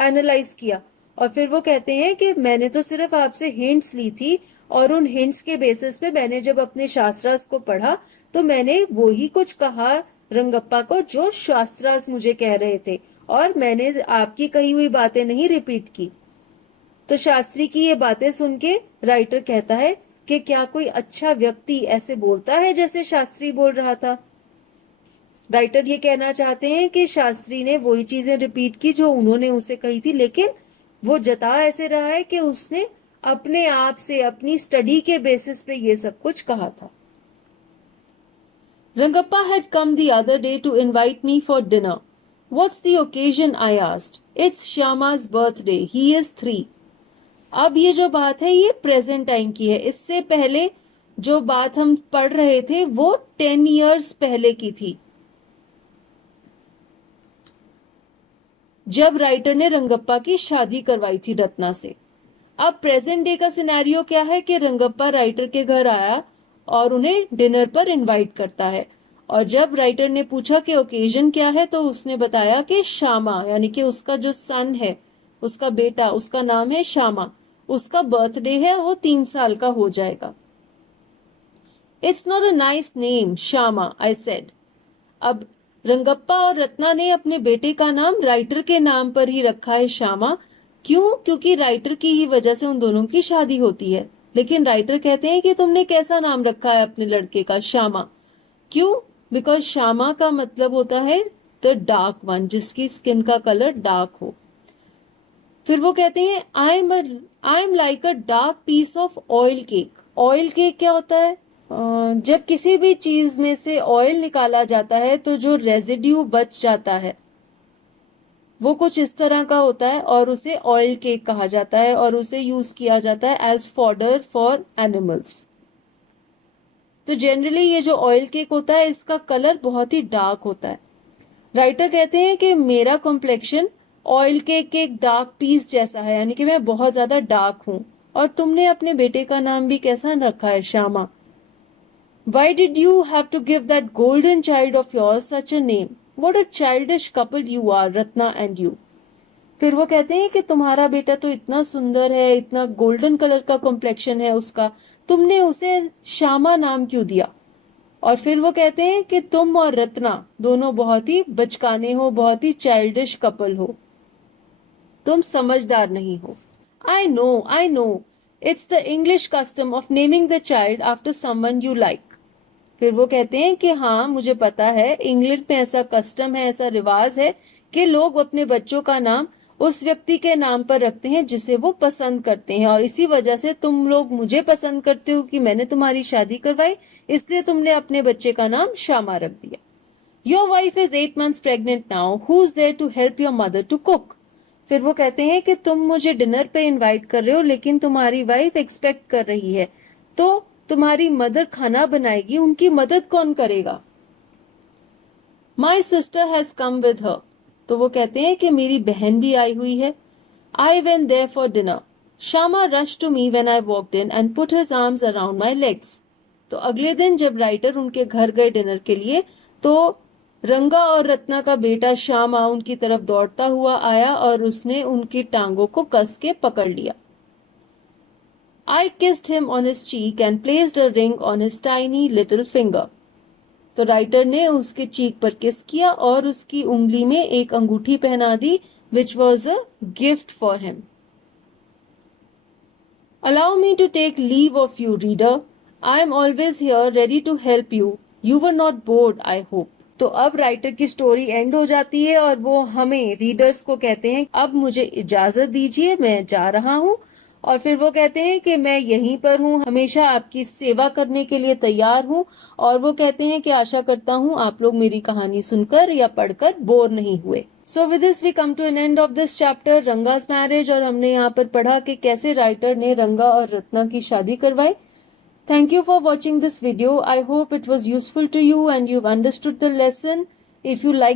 एनालाइज किया। और फिर वो कहते हैं कि मैंने तो सिर्फ आपसे हिंट्स ली थी और उन हिंट्स के बेसिस पे मैंने जब अपने शास्त्रास को पढ़ा तो मैंने वो ही कुछ कहा रंगप्पा को जो शास्त्रास मुझे कह रहे थे और मैंने आपकी कही हुई बातें नहीं रिपीट की। तो शास्त्री की ये बातें सुन के राइटर कहता है कि क्या कोई अच्छा व्यक्ति ऐसे बोलता है जैसे शास्त्री बोल रहा था? राइटर ये कहना चाहते हैं कि शास्त्री ने वही चीजें रिपीट की जो उन्होंने उसे कही थी, लेकिन वो जता ऐसे रहा है कि उसने अपने आप से अपनी स्टडी के बेसिस पे ये सब कुछ कहा था। Rangappa had come the other day to invite me for dinner. "What's the occasion?" I asked. "It's Shyama's birthday. He is 3." अब ये जो बात है ये प्रेजेंट टाइम की है। इससे पहले जो बात हम पढ़ रहे थे वो 10 years पहले की थी, जब राइटर ने रंगप्पा की शादी करवाई थी रत्ना से। अब प्रेजेंट डे का सिनेरियो क्या है कि रंगप्पा राइटर के घर आया और उन्हें डिनर पर इनवाइट करता है। और जब राइटर ने पूछा कि ओकेजन क्या है तो उसने बताया कि श्यामा, यानी कि उसका जो सन है, उसका बेटा, उसका नाम है श्यामा, उसका बर्थडे है, वो 3 साल का हो जाएगा। "It's not a nice name, Shyama," I said. अब रंगप्पा और रत्ना ने अपने बेटे का नाम राइटर के नाम पर ही रखा है, श्यामा। क्यों? क्योंकि राइटर की ही वजह से उन दोनों की शादी होती है। लेकिन राइटर कहते हैं कि तुमने कैसा नाम रखा है अपने लड़के का? श्यामा। क्यों? बिकॉज श्यामा का मतलब होता है द डार्क वन, जिसकी स्किन का कलर डार्क हो। फिर वो कहते हैं I am like a dark piece of oil cake. Oil cake क्या होता है? जब किसी भी चीज में से ऑयल निकाला जाता है तो जो रेजिड्यू बच जाता है वो कुछ इस तरह का होता है और उसे ऑयल केक कहा जाता है और उसे यूज किया जाता है एज फॉडर फॉर एनिमल्स। तो जनरली ये जो ऑयल केक होता है इसका कलर बहुत ही डार्क होता है। राइटर कहते हैं कि मेरा कॉम्प्लेक्शन ऑयल केक के एक डार्क पीस जैसा है, यानी कि मैं बहुत ज्यादा डार्क हूं। और तुमने अपने बेटे का नाम भी कैसा रखा है, Shyama. Why did you have to give that golden child of yours such a name? What a childish couple you are, Ratna and you. फिर वो कहते हैं कि तुम्हारा बेटा तो इतना सुंदर है, इतना गोल्डन कलर का कॉम्प्लेक्शन है उसका, तुमने उसे श्यामा नाम क्यों दिया। और फिर वो कहते हैं कि तुम और रत्ना दोनों बहुत ही बचकाने हो, बहुत ही चाइल्डिश कपल हो, तुम समझदार नहीं हो। I know, it's the English custom of naming the child after someone you like. फिर वो कहते हैं कि हाँ मुझे पता है, इंग्लैंड में ऐसा कस्टम है, ऐसा रिवाज है कि लोग अपने बच्चों का नाम उस व्यक्ति के नाम पर रखते हैं जिसे वो पसंद करते हैं, और इसी वजह से तुम लोग मुझे पसंद करते हो कि मैंने तुम्हारी शादी करवाई, इसलिए तुमने अपने बच्चे का नाम श्यामा रख दिया। Your wife is 8 months pregnant now, who is there to help your mother to cook. फिर वो कहते हैं कि तुम मुझे डिनर पे इनवाइट कर रहे हो, लेकिन तुम्हारी वाइफ एक्सपेक्ट कर रही है, तो तुम्हारी मदर खाना बनाएगी, उनकी मदद कौन करेगा। My sister has come with her. तो वो कहते हैं कि मेरी बहन भी आई हुई है। I went there for dinner. Shyama rush to me when I walked in and put his arms around my legs. तो अगले दिन जब राइटर उनके घर गए डिनर के लिए, तो रंगा और रत्ना का बेटा श्यामा उनकी तरफ दौड़ता हुआ आया और उसने उनकी टांगों को कस के पकड़ लिया। I kissed him on his cheek and placed a ring on his tiny little finger. तो राइटर ने उसके चीक पर किस किया और उसकी उंगली में एक अंगूठी पहना दी, which was a gift for him. Allow me to take leave of you, reader. I am always here ready to help you. You were not bored, I hope. तो अब राइटर की स्टोरी एंड हो जाती है और वो हमें रीडर्स को कहते हैं अब मुझे इजाजत दीजिए, मैं जा रहा हूँ। और फिर वो कहते हैं कि मैं यहीं पर हूँ, हमेशा आपकी सेवा करने के लिए तैयार हूँ। और वो कहते हैं कि आशा करता हूँ आप लोग मेरी कहानी सुनकर या पढ़कर बोर नहीं हुए। So with this we come to an end of this chapter, Ranga's marriage. और हमने यहाँ पर पढ़ा कि कैसे राइटर ने रंगा और रत्ना की शादी करवाई। Thank you for watching this video. I hope it was useful to you and you've understood the lesson. If you like